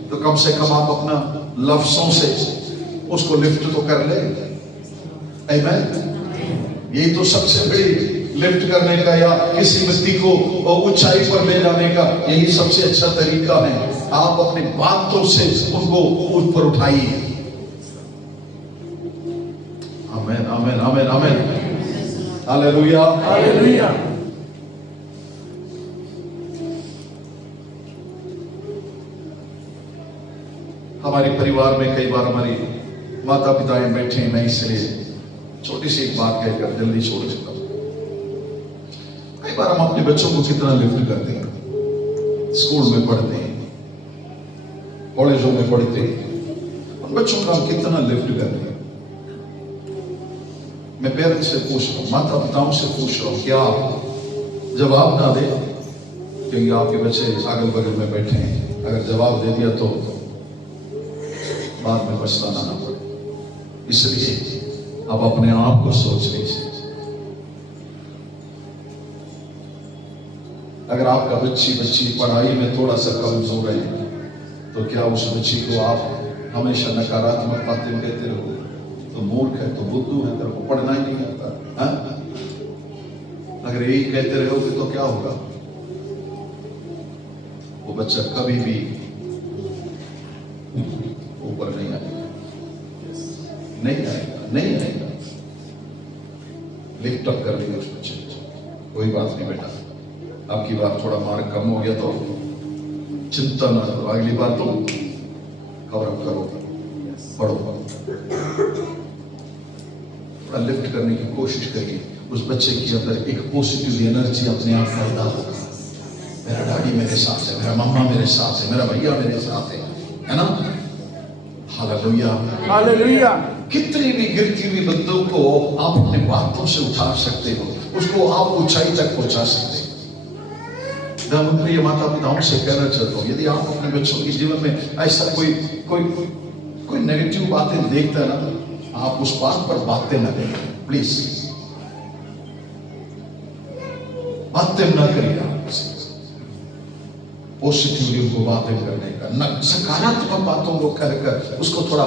तो कम से कम आप अपना लफ्जों से उसको लिफ्ट तो कर ले। आमीन। यही तो सबसे बड़ी लिफ्ट करने का या किसी व्यक्ति को ऊंचाई पर ले जाने का यही सबसे अच्छा तरीका है। आप अपनी बातों से उनको ऊपर उठाइए। आमीन, आमीन, आमीन, आमीन, हालेलुया, हालेलुया। हमारे परिवार में कई बार हमारी माता पिताएं बैठे हैं, मैं इसलिए छोटी सी एक बात कहकर जल्दी छोड़ देता हूं। कई बार हम अपने बच्चों को कितना लिफ्ट करते हैं, स्कूल में पढ़ते हैं, कॉलेजों में पढ़ते हैं, उन बच्चों का हम कितना लिफ्ट करते हैं। मैं पेरेंट्स से पूछ रहा हूं, माता पिताओं से पूछ रहा हूं, क्या जवाब ना दे, क्योंकि आपके बच्चे अगल बगल में बैठे हैं, अगर जवाब दे दिया तो बाद में पछताना ना पड़े। इसलिए अब अपने आप को सोच लीजिए, अगर आपका बच्ची पढ़ाई में थोड़ा सा कमजोर है, तो क्या उस बच्ची को आप हमेशा नकारात्मक बातें कहते रहो, तो मूर्ख है, तो बुद्धू है, तेरे को पढ़ना ही नहीं आता है? अगर यही कहते रहोगे तो क्या होगा? वो बच्चा कभी भी ऊपर नहीं आएगा, नहीं आएगा, नहीं आएगा। लिफ्ट अप कर लेंगे उस बच्चे को, कोई बात नहीं बेटा, आपकी बार थोड़ा मार्क कम हो गया तो चिंता ना करो, अगली बार तो कवर अप करो, पढ़ो। थोड़ा लिफ्ट करने की कोशिश करिए, उस बच्चे के अंदर एक पॉजिटिव एनर्जी अपने आप पैदा होगा। मेरा डैडी मेरे साथ है, मेरा मम्मा मेरे साथ है, मेरा भैया मेरे साथ है ना? Hallelujah, hallelujah. कितनी भी गिरती हुई बंदों को आप अपने बातों से उठा सकते हो, उसको आप ऊंचाई तक पहुंचा सकते हो। मैं प्रिय माता पिताओं से कहना चाहता हूं, यदि आप अपने बच्चों के जीवन में ऐसा कोई नेगेटिव बातें देखते हैं ना, आप उस बात पर बातें ना करें, प्लीज बातें ना करिए। आप पॉजिटिवली उनको बातें करने का, न सकारात्मक बातों को कर उसको थोड़ा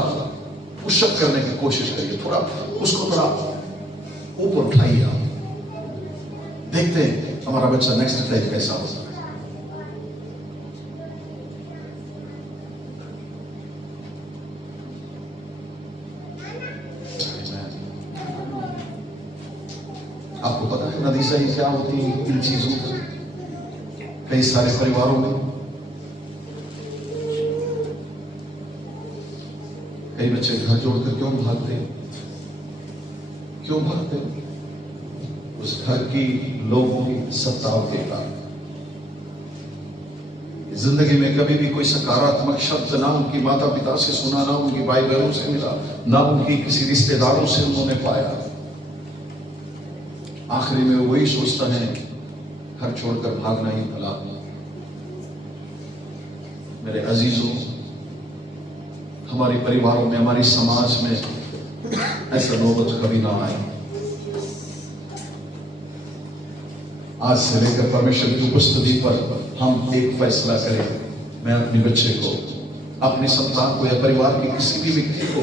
पुशअप करने की कोशिश करिए, थोड़ा उसको थोड़ा ऊपर उठाइए। आप देखते हैं हमारा बच्चा नेक्स्ट टाइम कैसा होता है। आपको पता है नतीजा ये क्या होती है इन चीजों का? कई सारे परिवारों में कई बच्चे घर छोड़कर क्यों भागते हैं? क्यों भागते हैं? उस घर की लोगों की सत्ताओं के कारण। जिंदगी में कभी भी कोई सकारात्मक शब्द ना उनकी माता पिता से सुना, ना उनकी भाई बहनों से मिला, ना उनकी किसी रिश्तेदारों से उन्होंने पाया। आखिरी में वही सोचता है घर छोड़कर भागना ही भला। मेरे अजीजों, हमारे परिवारों में, हमारी समाज में ऐसा नौबत कभी ना आए। आज से लेकर परमेश्वर की उपस्थिति पर हम एक फैसला करें, मैं अपने बच्चे को, अपने संतान को या परिवार के किसी भी व्यक्ति को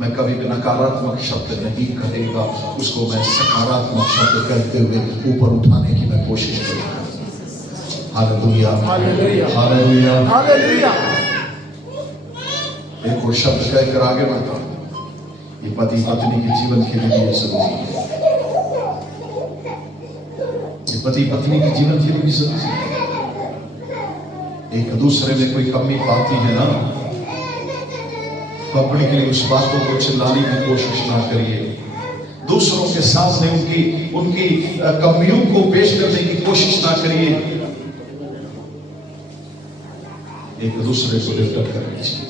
मैं कभी भी नकारात्मक शब्द नहीं करेगा, उसको मैं सकारात्मक शब्द करते हुए ऊपर उठाने की मैं कोशिश करूंगा। Hallelujah, hallelujah, hallelujah, hallelujah. एक और शब्द कहकर आगे बढ़ता हूं, ये पति पत्नी के जीवन के लिए भी जरूरी है। ये पति पत्नी के जीवन के लिए भी जरूरी है। एक दूसरे में कोई कमी पाती है ना, तो अपने के लिए उस बातों को चिल्लाने की कोशिश ना करिए। दूसरों के सामने उनकी कमियों को पेश करने की कोशिश ना करिए, एक दूसरे को लिफ्ट अप करनी चाहिए।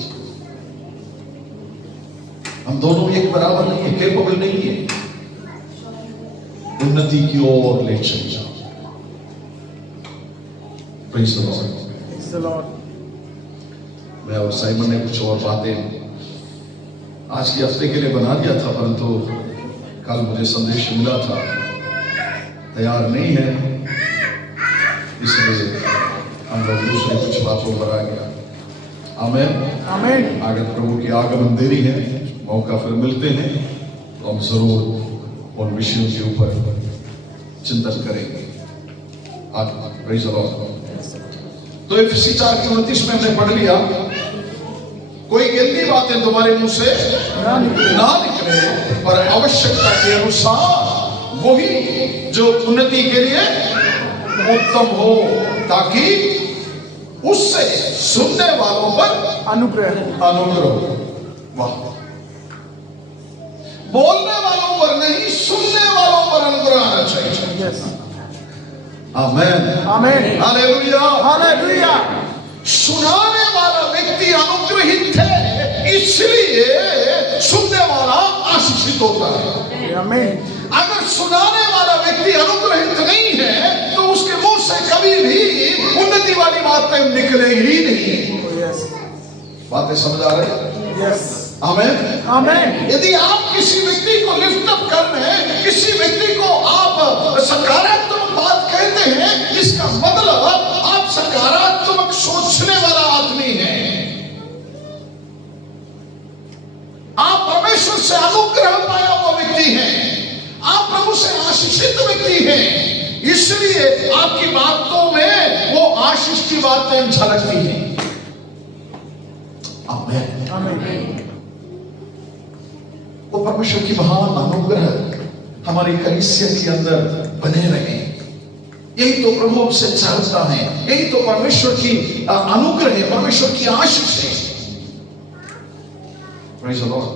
हम दोनों एक बराबर नहीं है, केपेबल नहीं है, उन्नति की ओर ले चल जाओ। Praise the Lord. मैं और साइमन ने कुछ और बातें आज के हफ्ते के लिए बना दिया था, परंतु कल मुझे संदेश मिला था तैयार नहीं है, इसलिए हम लोग दूसरे कुछ बातों पर आ गया। आमीन आमीन। अगर प्रभु की आगमन देरी है, मौका फिर मिलते हैं तो हम जरूर उन विषयों के ऊपर चिंतन करेंगे। Praise the Lord. तो इफिसी 4:29 में हमने पढ़ लिया, कोई गंदी बातें तुम्हारे मुंह से ना निकले, पर आवश्यकता के अनुसार वही जो उन्नति के लिए उत्तम हो, ताकि उससे सुनने वालों पर अनुग्रह। वाह, बोलने वालों पर नहीं, सुनने वालों पर अनुग्रह आना चाहिए। यस। आमीन आमीन। Hallelujah hallelujah. सुनाने वाला व्यक्ति अनुग्रहित है, इसलिए सुनने वाला आशीषित होता है। आमीन। अगर सुनाने वाला व्यक्ति अनुग्रहित नहीं है तो उसके मुंह से कभी भी उन्नति वाली बातें निकले ही नहीं। यस। बातें समझ आ रही है? यस। आमीन आमीन। यदि आप किसी व्यक्ति को लिफ्ट अप कर रहे हैं, किसी व्यक्ति को आप सकारात्मक बात कहते हैं, इसका मतलब आप सकारात्मक सोचने वाला आदमी है, आप परमेश्वर से अनुग्रह पाया हुआ व्यक्ति है, आप प्रभु से आशीषित व्यक्ति हैं, इसलिए आपकी बातों में वो आशीष की बातें झलकती हैं। आमीन आमीन। वो परमेश्वर की महान अनुग्रह हमारी कलीसिया के अंदर बने रहे। यही तो प्रभु हमसे चाहता है, यही तो परमेश्वर की अनुग्रह है, परमेश्वर की आशीष है। Praise the Lord.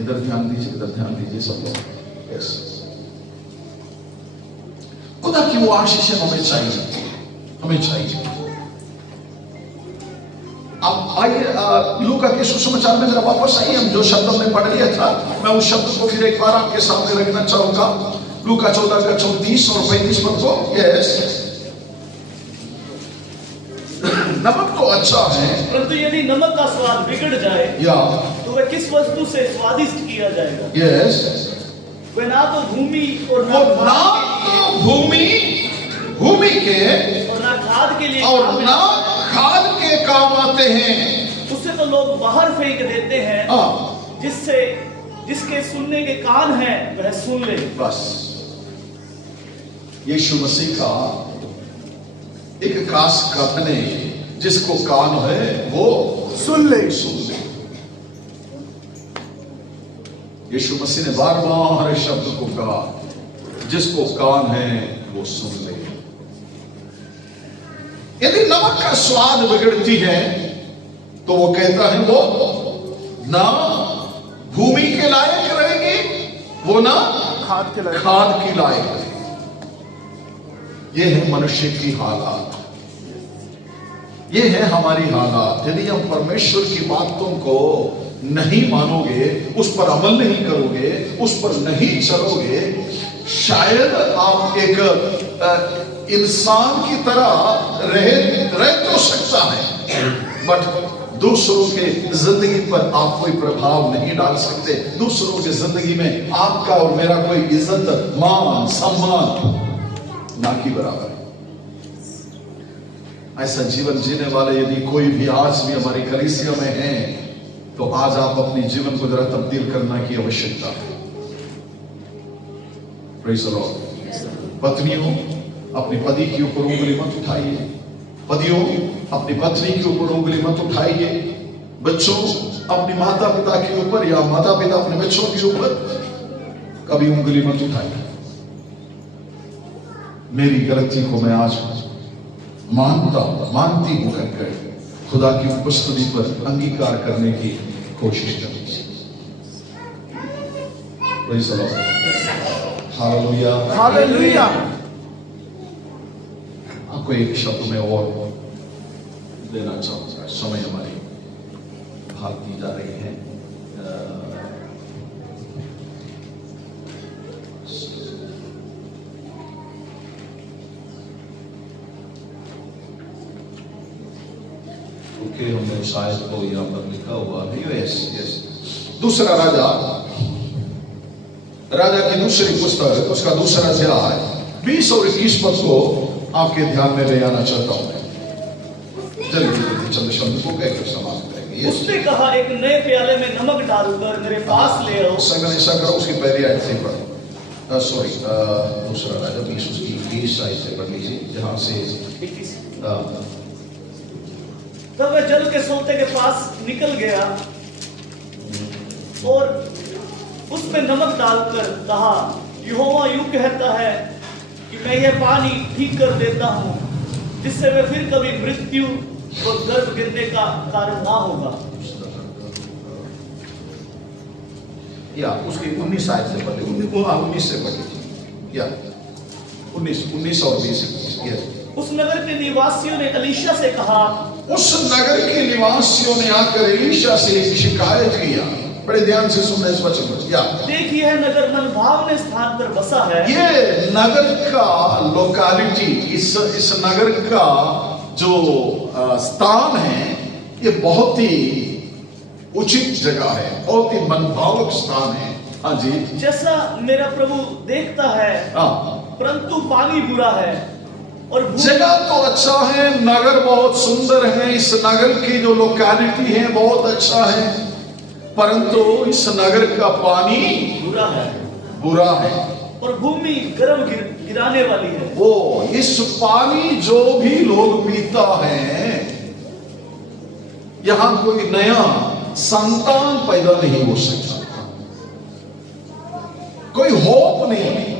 इधर ध्यान दीजिए, इधर ध्यान दीजिए सब लोग। यस, खुदा की वो आशीष हमें चाहिए, हमें चाहिए। अब आइए लूका के सुसमाचार में जरा वापस आइए। हम जो शब्द हमने पढ़ लिया था, मैं उस शब्द को फिर एक बार आपके सामने रखना चाहूंगा। लूका 14:34 और 35 पद को। यस, नमक तो अच्छा है, परंतु यदि नमक का स्वाद बिगड़ जाए या तो वह किस वस्तु से स्वादिष्ट किया जाएगा? यस, वह ना तो भूमि और वो ना तो भूमि के और ना खाद के लिए और काम में ना आता है। खाद के काम आते हैं। उससे तो लोग बाहर फेंक देते हैं, हाँ, जिसके सुनने के कान हैं वह सुन ले। बस यीशु मसीह का एक खास कथन है, जिसको कान है वो सुन ले। यीशु मसीह ने बार बार इस शब्द को कहा, जिसको कान है वो सुन ले। यदि नमक का स्वाद बिगड़ती है तो वो कहता है वो ना भूमि के लायक रहेगी, वो ना खाद के लायक। खाद की लायक रहेगी। ये है मनुष्य की हालात, ये है हमारी हालात। यदि हम परमेश्वर की बातों को नहीं मानोगे, उस पर अमल नहीं करोगे, उस पर नहीं चलोगे, शायद आप एक इंसान की तरह रह तो सकता है, बट दूसरों के जिंदगी पर आप कोई प्रभाव नहीं डाल सकते। दूसरों की जिंदगी में आपका और मेरा कोई इज्जत, मान, सम्मान ना की बराबर है। ऐसा जीवन जीने वाले यदि कोई भी आज भी हमारी कलीसिया में है, तो आज आप अपने जीवन को जरा तब्दील करना की आवश्यकता है। Praise the Lord. पत्नियों, अपनी पति के ऊपर उंगली मत उठाइए। पतियों, अपनी पत्नी के ऊपर उंगली मत उठाइए। बच्चों, अपने माता पिता के ऊपर या माता पिता अपने बच्चों के ऊपर कभी उंगली मत उठाइए। मेरी गलती को मैं आज मानती हूं कहकर खुदा की उपस्थिति पर अंगीकार करने की कोशिश करनी चाहिए। Praise the Lord. Hallelujah. Hallelujah. आपको एक शब्द में और देना चाहूंगा, समय हमारी भागती जा रही है। ओके, हमने शायद को यहाँ पर लिखा हुआ है। यस यस, दूसरा राजा की दूसरी पुस्तक, उसका दूसरा अध्याय 20 और 21 पद को आपके ध्यान में ले आना चाहता हूं मैं। जल्दी जल्दी चंद शब्द को कहकर समाप्त करेंगे। उसने कहा, एक नए प्याले में नमक डालकर मेरे पास ले आओ। संगन ऐसा करो, उसकी पहली आयत से पढ़ो। सॉरी, दूसरा राजा 20 उसकी 20 आयत से पढ़ लीजिए, जहां से तब वह जल के सोते के पास निकल गया और उसमें नमक डालकर कहा, यहोवा यूं कहता है कि मैं यह पानी ठीक कर देता हूं, जिससे वह फिर कभी मृत्यु और गर्भ गिरने का कारण ना होगा। या उसकी 19 आयत से पढ़ लीजिए, 19 से पढ़ लीजिए, या 19 और 20। उस नगर के निवासियों ने एलीशा से कहा, उस नगर के निवासियों ने आकर एलीशा से एक शिकायत किया। बड़े ध्यान से सुनना इस वचन को। या देखिए, यह नगर मनभावने स्थान पर बसा है। ये नगर का लोकेलिटी, इस नगर का जो स्थान है, ये बहुत ही उचित जगह है, बहुत ही मनभावक स्थान है। हाँ जी, जैसा मेरा प्रभु देखता है, हाँ, परंतु पानी बुरा है और जगह तो अच्छा है, नगर बहुत सुंदर है, इस नगर की जो लोकेलिटी है बहुत अच्छा है, परंतु इस नगर का पानी बुरा है और भूमि गर्म गिराने वाली है। वो इस पानी जो भी लोग पीता है, यहां कोई नया संतान पैदा नहीं हो सकता, कोई होप नहीं।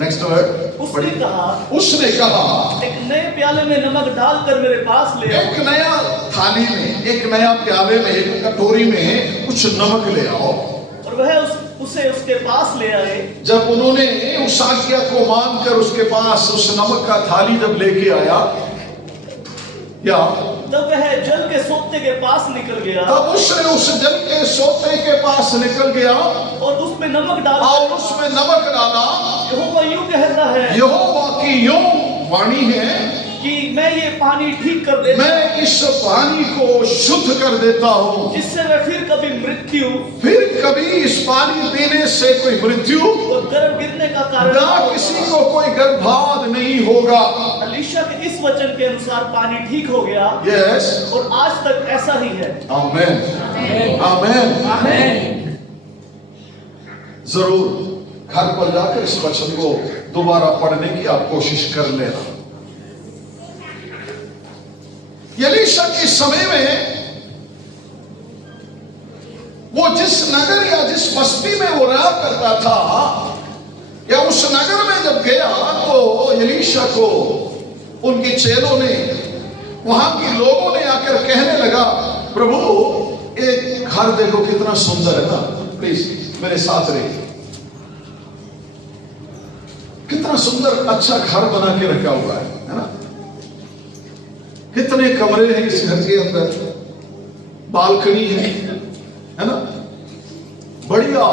नेक्स्ट वर्ड, उसने कहा, एक नए प्याले में नमक डालकर मेरे पास ले आओ। एक नया थाली में, एक नया प्याले में, एक कटोरी में कुछ नमक ले आओ। और वह उसे उसके पास ले आए। जब उन्होंने उस आज्ञा को मानकर उसके पास उस नमक का थाली जब लेके आया, या तब वह जल के सोते के पास निकल गया। तब उसने उस जल के सोते के पास निकल गया और उसमें नमक डाला। और उसमें नमक डाला। यहोवा यूं कहता है, यहोवा की यूं वाणी है कि मैं ये पानी ठीक कर देता हूं, मैं इस पानी को शुद्ध कर देता हूं, जिससे वह फिर कभी मृत्यु, फिर कभी इस पानी पीने से कोई मृत्यु और गर्भ गिरने का कारण ना किसी को कोई गर्भाध नहीं होगा। एलीशा के इस वचन के अनुसार पानी ठीक हो गया। यस, और आज तक ऐसा ही है। आमेन, आमेन, आमेन। जरूर घर पर जाकर इस वचन को दोबारा पढ़ने की आप कोशिश कर लेना। एलीशा के समय में वो जिस नगर या जिस बस्ती में वो रहा करता था, या उस नगर में जब गया तो एलीशा को उनके चेलों ने, वहां के लोगों ने आकर कहने लगा, प्रभु एक घर देखो कितना सुंदर है ना, प्लीज मेरे साथ रहिए, कितना सुंदर अच्छा घर बना के रखा हुआ है ना, कितने कमरे हैं इस घर के अंदर, बालकनी है ना, बढ़िया,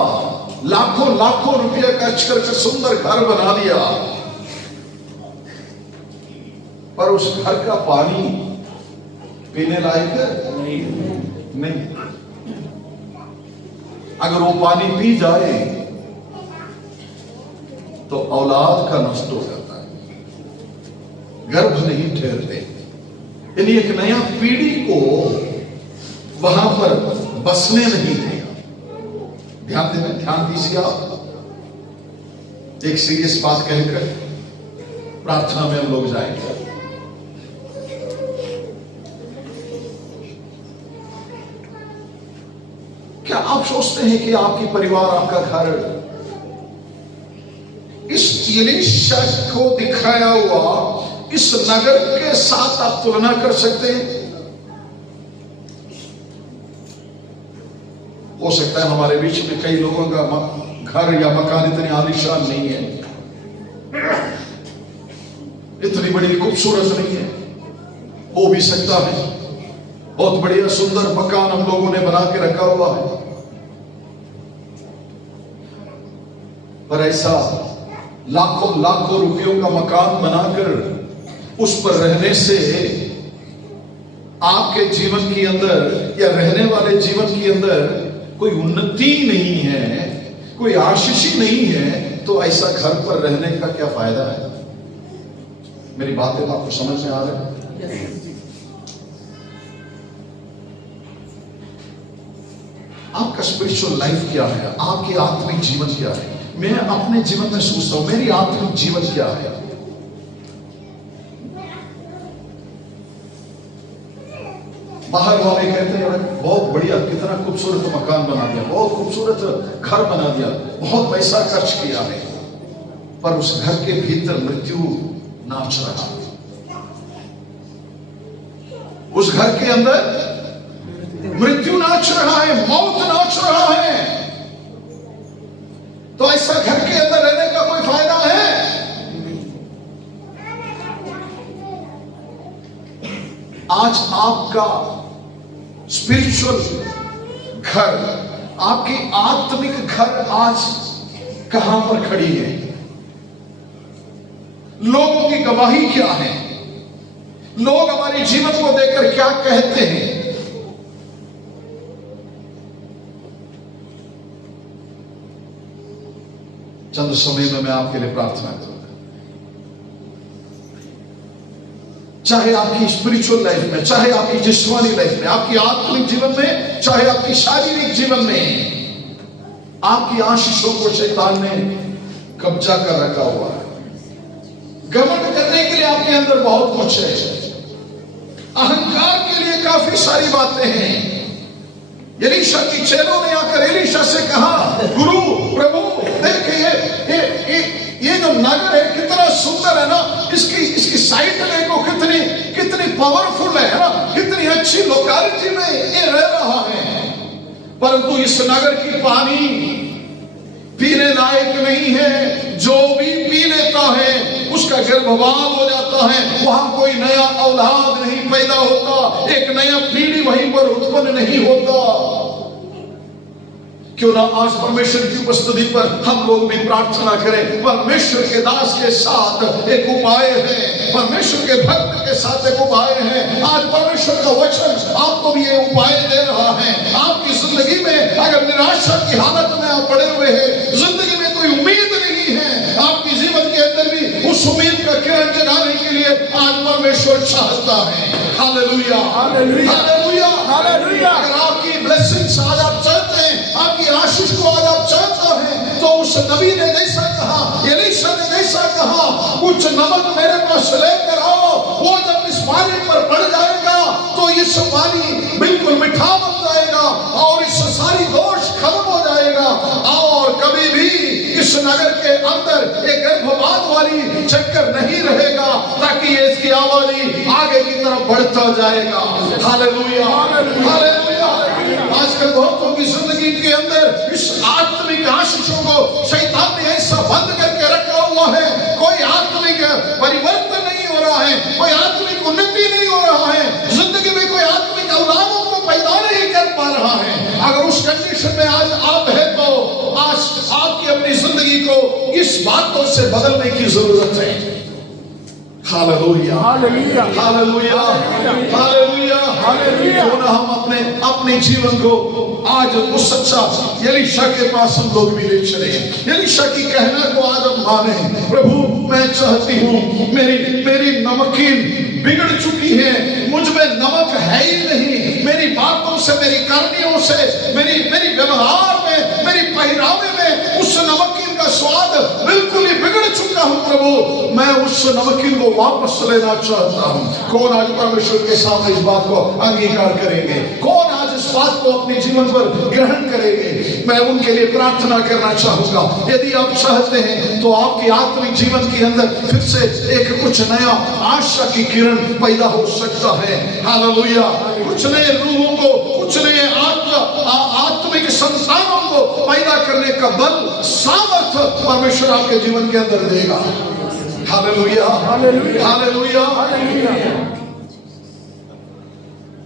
लाखों लाखों रुपए खर्च करके सुंदर घर बना दिया, पर उस घर का पानी पीने लायक नहीं। अगर वो पानी पी जाए तो औलाद का नष्ट हो जाता है, गर्भ नहीं ठहरते। यानी एक नया पीढ़ी को वहां पर बसने नहीं दिया। ध्यान दीजिए आप, एक सीरियस बात कहकर प्रार्थना में हम लोग जाएंगे। क्या आप सोचते हैं कि आपकी परिवार, आपका घर इस एलीशा को दिखाया हुआ इस नगर के साथ आप तुलना कर सकते हैं? हो सकता है हमारे बीच में कई लोगों का घर या मकान इतने आलीशान नहीं है, इतनी बड़ी खूबसूरत नहीं है। हो भी सकता है बहुत बढ़िया सुंदर मकान हम लोगों ने बना के रखा हुआ है, पर ऐसा लाखों लाखों रुपयों का मकान बनाकर उस पर रहने से आपके जीवन के अंदर या रहने वाले जीवन के अंदर कोई उन्नति नहीं है, कोई आशीष ही नहीं है, तो ऐसा घर पर रहने का क्या फायदा है? मेरी बातें आपको समझ में आ रही है? आपका स्पिरिचुअल लाइफ क्या है? आपकी आत्मिक जीवन क्या है? मैं अपने जीवन में सोचता हूं मेरी आत्मिक जीवन क्या है? बाहर वाले कहते हैं बहुत बढ़िया, कितना खूबसूरत मकान बना दिया, बहुत खूबसूरत घर बना दिया, बहुत पैसा खर्च किया है, पर उस घर के भीतर मृत्यु नाच रहा है। उस घर के अंदर मृत्यु नाच रहा है, मौत नाच रहा है। तो ऐसा घर के अंदर रहने का कोई फायदा है? आज आपका स्पिरिचुअल घर, आपकी आत्मिक घर आज कहां पर खड़ी है? लोगों की गवाही क्या है? लोग हमारे जीवन को देखकर क्या कहते हैं? चंद समय में मैं आपके लिए प्रार्थना करूंगा। चाहे आपकी स्पिरिचुअल लाइफ में, चाहे आपकी जिस्मानी लाइफ में, आपकी आत्मिक जीवन में, चाहे आपकी शारीरिक जीवन में, आपकी आशीषों को शैतान ने कब्जा कर रखा हुआ है। घमंड करने के लिए आपके अंदर बहुत कुछ है, अहंकार के लिए काफी सारी बातें हैं। एलीशा की चेलों ने आकर एलीशा से कहा, गुरु प्रभु देखिए ये जो नगर है कितना सुंदर है ना, इसकी साइट देखो कितनी पावरफुल है ना, कितनी अच्छी लोकेलिटी में ये रह रहा है, परंतु इस नगर की पानी पीने लायक नहीं है। जो भी पी लेता है उसका गर्भवास हो जाता है, वहां कोई नया औलाद नहीं पैदा होता, एक नया पीढ़ी वहीं पर उत्पन्न नहीं होता। क्यों ना आज परमेश्वर की उपस्थिति पर हम लोग भी प्रार्थना करें। परमेश्वर के दास के साथ एक उपाय है, परमेश्वर के भक्त के साथ एक उपाय है। आज परमेश्वर का वचन आपको भी ये उपाय दे रहा है। आपकी जिंदगी में अगर निराशा की हालत में आप पड़े हुए हैं, जिंदगी में कोई उम्मीद नहीं है, आपकी जीवन के अंदर भी उस उम्मीद का किरण जगाने के लिए आज परमेश्वर चाहता है। Hallelujah, hallelujah, hallelujah, hallelujah. अगर आपकी ब्लेसिंग्स आज आप चाहते हैं, आपकी आशीष को आज आप चाहते हैं, तो उस नबी ने जैसा कहा, एलीशा ने जैसा कहा, कुछ नमक मेरे पास लेकर आओ, वो जब इस पानी पर पड़ जाएगा तो इस पानी बिल्कुल मीठा बन जाएगा और इस सारी दोष खत्म हो जाएगा और कभी भी इस नगर के अंदर एक गर्भवास वाली चक्कर नहीं रहेगा, ताकि ये इसकी आबादी आगे की तरफ बढ़ता जाएगा। Hallelujah, hallelujah. आजकल बहुतों की जिंदगी के अंदर इस आत्मिक आशीषों को शैतान ने ऐसा बंद करके रखा हुआ है, कोई आत्मिक परिवर्तन नहीं हो रहा है, कोई आत्मिक उन्नति नहीं हो रहा है, जिंदगी में कोई आत्मिक औलादों को पैदा नहीं कर पा रहा है। अगर उस कंडीशन में आज आप हैं तो आज आपकी अपनी जिंदगी को इस बातों से बदलने की जरूरत है। Hallelujah, hallelujah, hallelujah, hallelujah, hallelujah. क्यों ना हम अपने जीवन को आज उस सच्चा एलीशा के पास हम लोग भी ले चले। एलीशा की कहना को आज हम माने। प्रभु मैं चाहती हूँ, मेरी नमकीन बिगड़ चुकी है, मुझ में नमक है ही नहीं, मेरी बातों से, मेरी करनियों से, मेरी व्यवहार में, मेरी पहरावे में उस नमकीन का स्वाद बिल्कुल ही बिगड़ चुका हूँ। प्रभु मैं उस नमकीन को वापस लेना चाहता हूँ। कौन आज परमेश्वर के सामने इस बात को अंगीकार करेंगे? कौन आज इस बात को अपने जीवन पर ग्रहण करेंगे? मैं उनके लिए प्रार्थना करना चाहूंगा। यदि आप चाहते हैं तो आपके आत्मिक जीवन के अंदर फिर से एक कुछ नया आशा की किरण पैदा हो सकता है। हालेलुया। कुछ नए रूहों को, कुछ नए आत्मिक के संतानों को पैदा करने का बल, सामर्थ्य परमेश्वर आपके जीवन के अंदर देगा। Hallelujah, hallelujah, hallelujah. हालेलुया।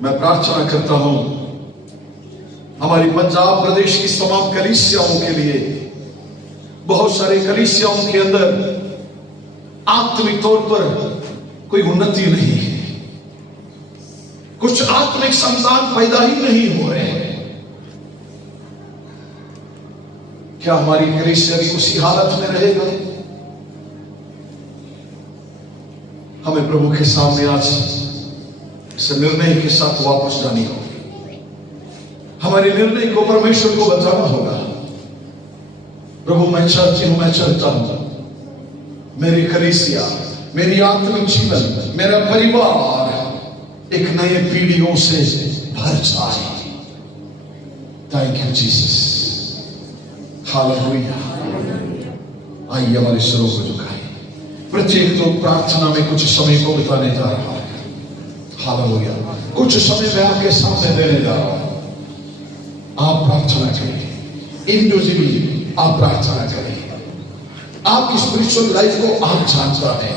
मैं प्रार्थना करता हूं हमारी पंजाब प्रदेश की तमाम कलीसियाओं के लिए, बहुत सारे कलीसियाओं के अंदर आत्मिक तौर पर कोई उन्नति नहीं है, कुछ आत्मिक संतान पैदा ही नहीं हो रहे हैं। क्या हमारी कलीसिया भी उसी हालत में रहेगा? हमें प्रभु के सामने आज इस निर्णय के साथ वापस जानी होगी। हमारे निर्णय को परमेश्वर को बताना होगा। प्रभु मैं चाहती हूं, मैं चाहता हूं मेरी कलीसिया, मेरी आत्मिक जीवन, मेरा परिवार एक नए पीढ़ियों से भर जाए। Thank you Jesus, hallelujah. आइए हमारे सिरों को झुकाएं। प्रत्येक लोग प्रार्थना में कुछ समय को बिताने जा रहा है। हालेलुया। कुछ समय मैं आपके सामने देने जा रहा हूं। आप प्रार्थना करें, इंडिविजुअली आप प्रार्थना करें। आपकी स्पिरिचुअल लाइफ को आप जानता है,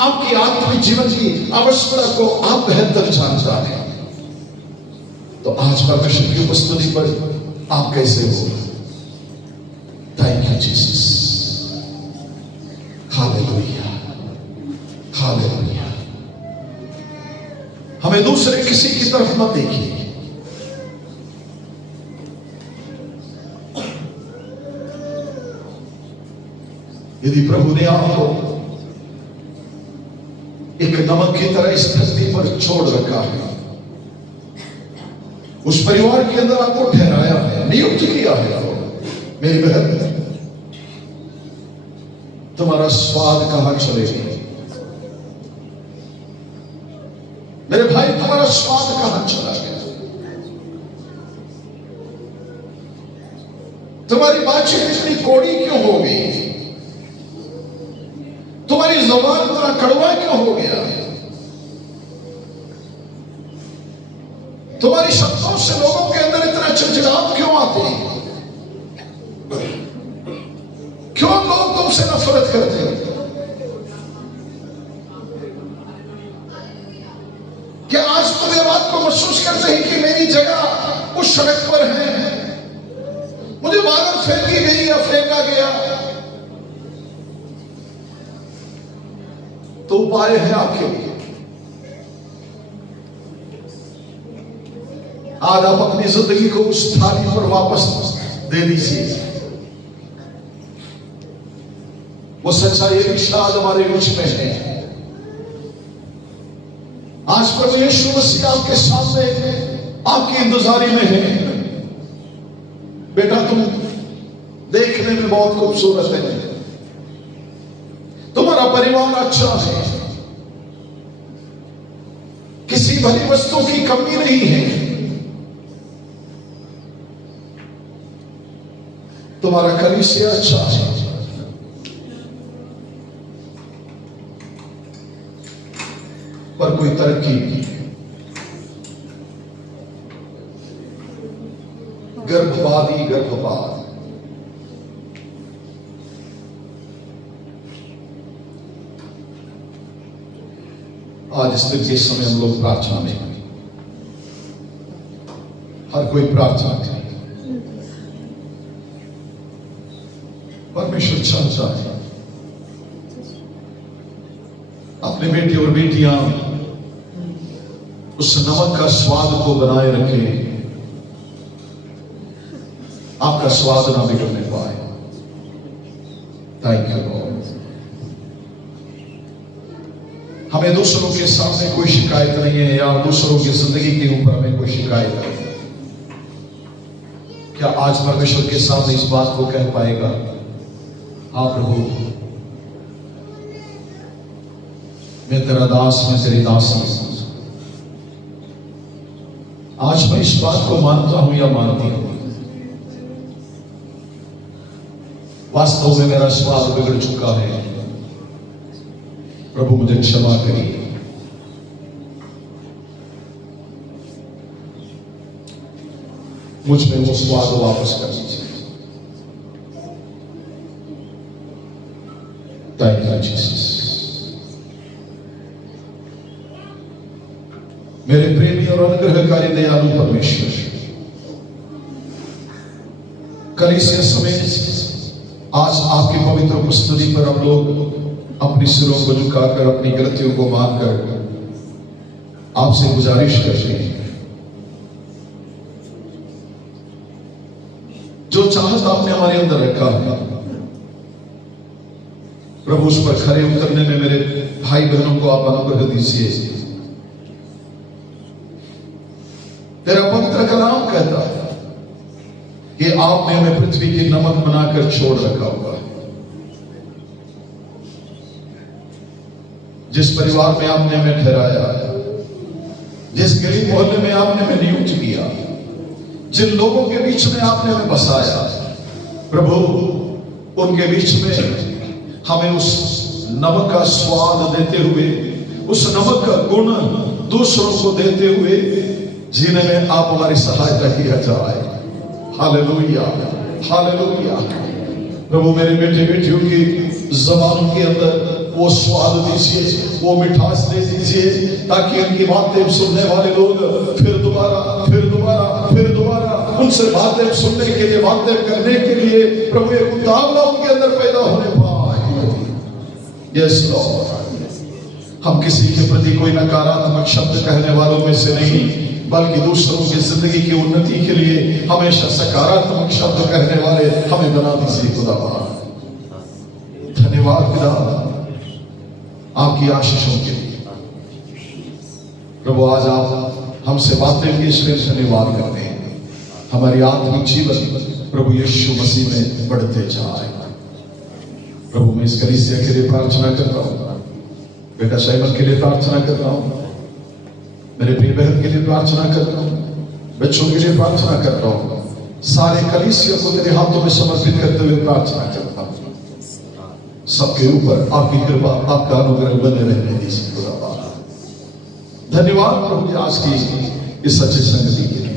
आपकी आत्मिक जीवन की आवश्यकता को आप बेहतर जानता है। तो आज परमेश्वर की उपस्थिति पर आप कैसे हो? Thank you Jesus, hallelujah, hallelujah. हमें दूसरे किसी की तरफ मत देखिए। यदि प्रभु ने आपको एक नमक की तरह इस धरती पर छोड़ रखा है, उस परिवार के अंदर आपको ठहराया है, नियुक्त किया है, मेरी बहन तुम्हारा स्वाद कहां चलेगा? मेरे भाई तुम्हारा स्वाद कहां चला गया? तुम्हारी बातचीत इतनी कोड़ी क्यों हो गई? तुम्हारी ज़बान इतना कड़वा क्यों हो गया? तुम्हारी शब्दों से लोगों के अंदर इतना चिड़चिड़ाव क्यों आते हैं? क्यों लोग तुमसे नफरत करते हैं? क्या आज तुम ये बात को महसूस करते हैं कि मेरी जगह उस सड़क पर है, मुझे बाहर फेंकी गई या फेंका गया? तो उपाय है आपके लिए। आज आप अपनी जिंदगी को उस थाली पर वापस दे दीजिए। वो सच्चाई भी शायद हमारे बीच में है। आज प्रभु यीशु मसीह आपके सामने आपकी इंतजारी में है। बेटा तुम देखने में बहुत खूबसूरत है, तुम्हारा परिवार अच्छा है, किसी भली वस्तु की कमी नहीं है, तुम्हारा कलीसिया अच्छा है, पर कोई तरक्की नहीं, गर्भवाद ही गर्भवाद। आज इस दिन के समय हम लोग प्रार्थना में, हर कोई प्रार्थना करे। परमेश्वर चाहता है अपने बेटे और बेटियां उस नमक का स्वाद को बनाए रखे, आपका स्वाद ना बिगड़ने पाए। Thank you Lord. हमें दूसरों के सामने कोई शिकायत नहीं है, या दूसरों की जिंदगी के ऊपर हमें कोई शिकायत नहीं है। क्या आज परमेश्वर के सामने इस बात को कह पाएगा, हाँ प्रभु मैं तेरा दास, मैं तेरी दास हूं। आज मैं इस बात को मानता हूं या मानती हूं, वास्तव में मेरा स्वाद बिगड़ चुका है, प्रभु मुझे क्षमा करिए। मुझ में वो स्वाद वापस कर दीजिए। Thank you Jesus. मेरे प्रेमी और अनुग्रहकारी दयालु परमेश्वर, कलीसिया समेत आज आपकी पवित्र उपस्थिति पर हम लोग अपनी सिरों को झुकाकर अपनी गलतियों को मानकर आपसे गुजारिश करते हैं, जो चाहत आपने हमारे अंदर रखा है प्रभु, उस पर खरे उतरने में मेरे भाई बहनों को आप अनुग्रह दीजिए। तेरा पवित्र कलाम कहता है कि आपने हमें पृथ्वी की नमक बनाकर छोड़ रखा हुआ है। जिस परिवार में आपने हमें ठहराया, जिस गली मोहल्ले में आपने हमें नियुक्त किया, जिन लोगों के बीच में आपने हमें बसाया प्रभु, उनके बीच में हमें उस नमक का स्वाद देते हुए, उस नमक का गुण दूसरों को देते हुए जीने में आप हमारी सहायता किया जाए। Hallelujah, hallelujah. प्रभु, मेरे बेटे बेटियों की ज़बानों के अंदर वो स्वाद दीजिए, वो मिठास दे दीजिए, ताकि उनकी बातें सुनने वाले लोग फिर दोबारा उनसे बातें सुनने के लिए, बातें करने के लिए प्रभु एक उतावला उनके अंदर पैदा होने पाए। यस लॉर्ड, हम किसी के प्रति कोई नकारात्मक शब्द कहने वालों में से नहीं, बल्कि दूसरों की जिंदगी की उन्नति के लिए हमेशा सकारात्मक शब्द कहने वाले हमें बना दीजिए खुदा। धन्यवाद पिता आपकी आशीषों के लिए। प्रभु, आज आप हमसे बातें की इसलिए धन्यवाद करते हैं। हमारी आत्मिक जीवन प्रभु यीशु मसीह में बढ़ते जाए। प्रभु, मैं इस कलीसिया के लिए प्रार्थना करता हूँ, बेटा साइमन के लिए प्रार्थना करता हूँ, मेरे प्रिय बहन के लिए प्रार्थना करता हूँ, बच्चों के लिए प्रार्थना करता हूँ, सारे कलीसिया को तेरे हाथों में समर्पित करते हुए प्रार्थना करता हूँ। सबके ऊपर आपकी कृपा, आपका अनुग्रह बने रहने दीजिए खुदा। धन्यवाद प्रभु आज की इस सच्ची संगति के लिए।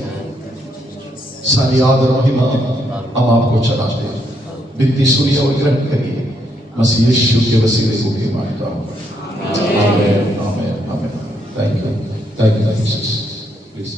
सारी आदर महिमा हम आपको चलाते हैं। विनती सुनिए और ग्रहण करिए। मसीह यीशु के वसीले को भी मांगता हूँ। आमीन, आमीन, आमीन। Thank you, Jesus. प्लीज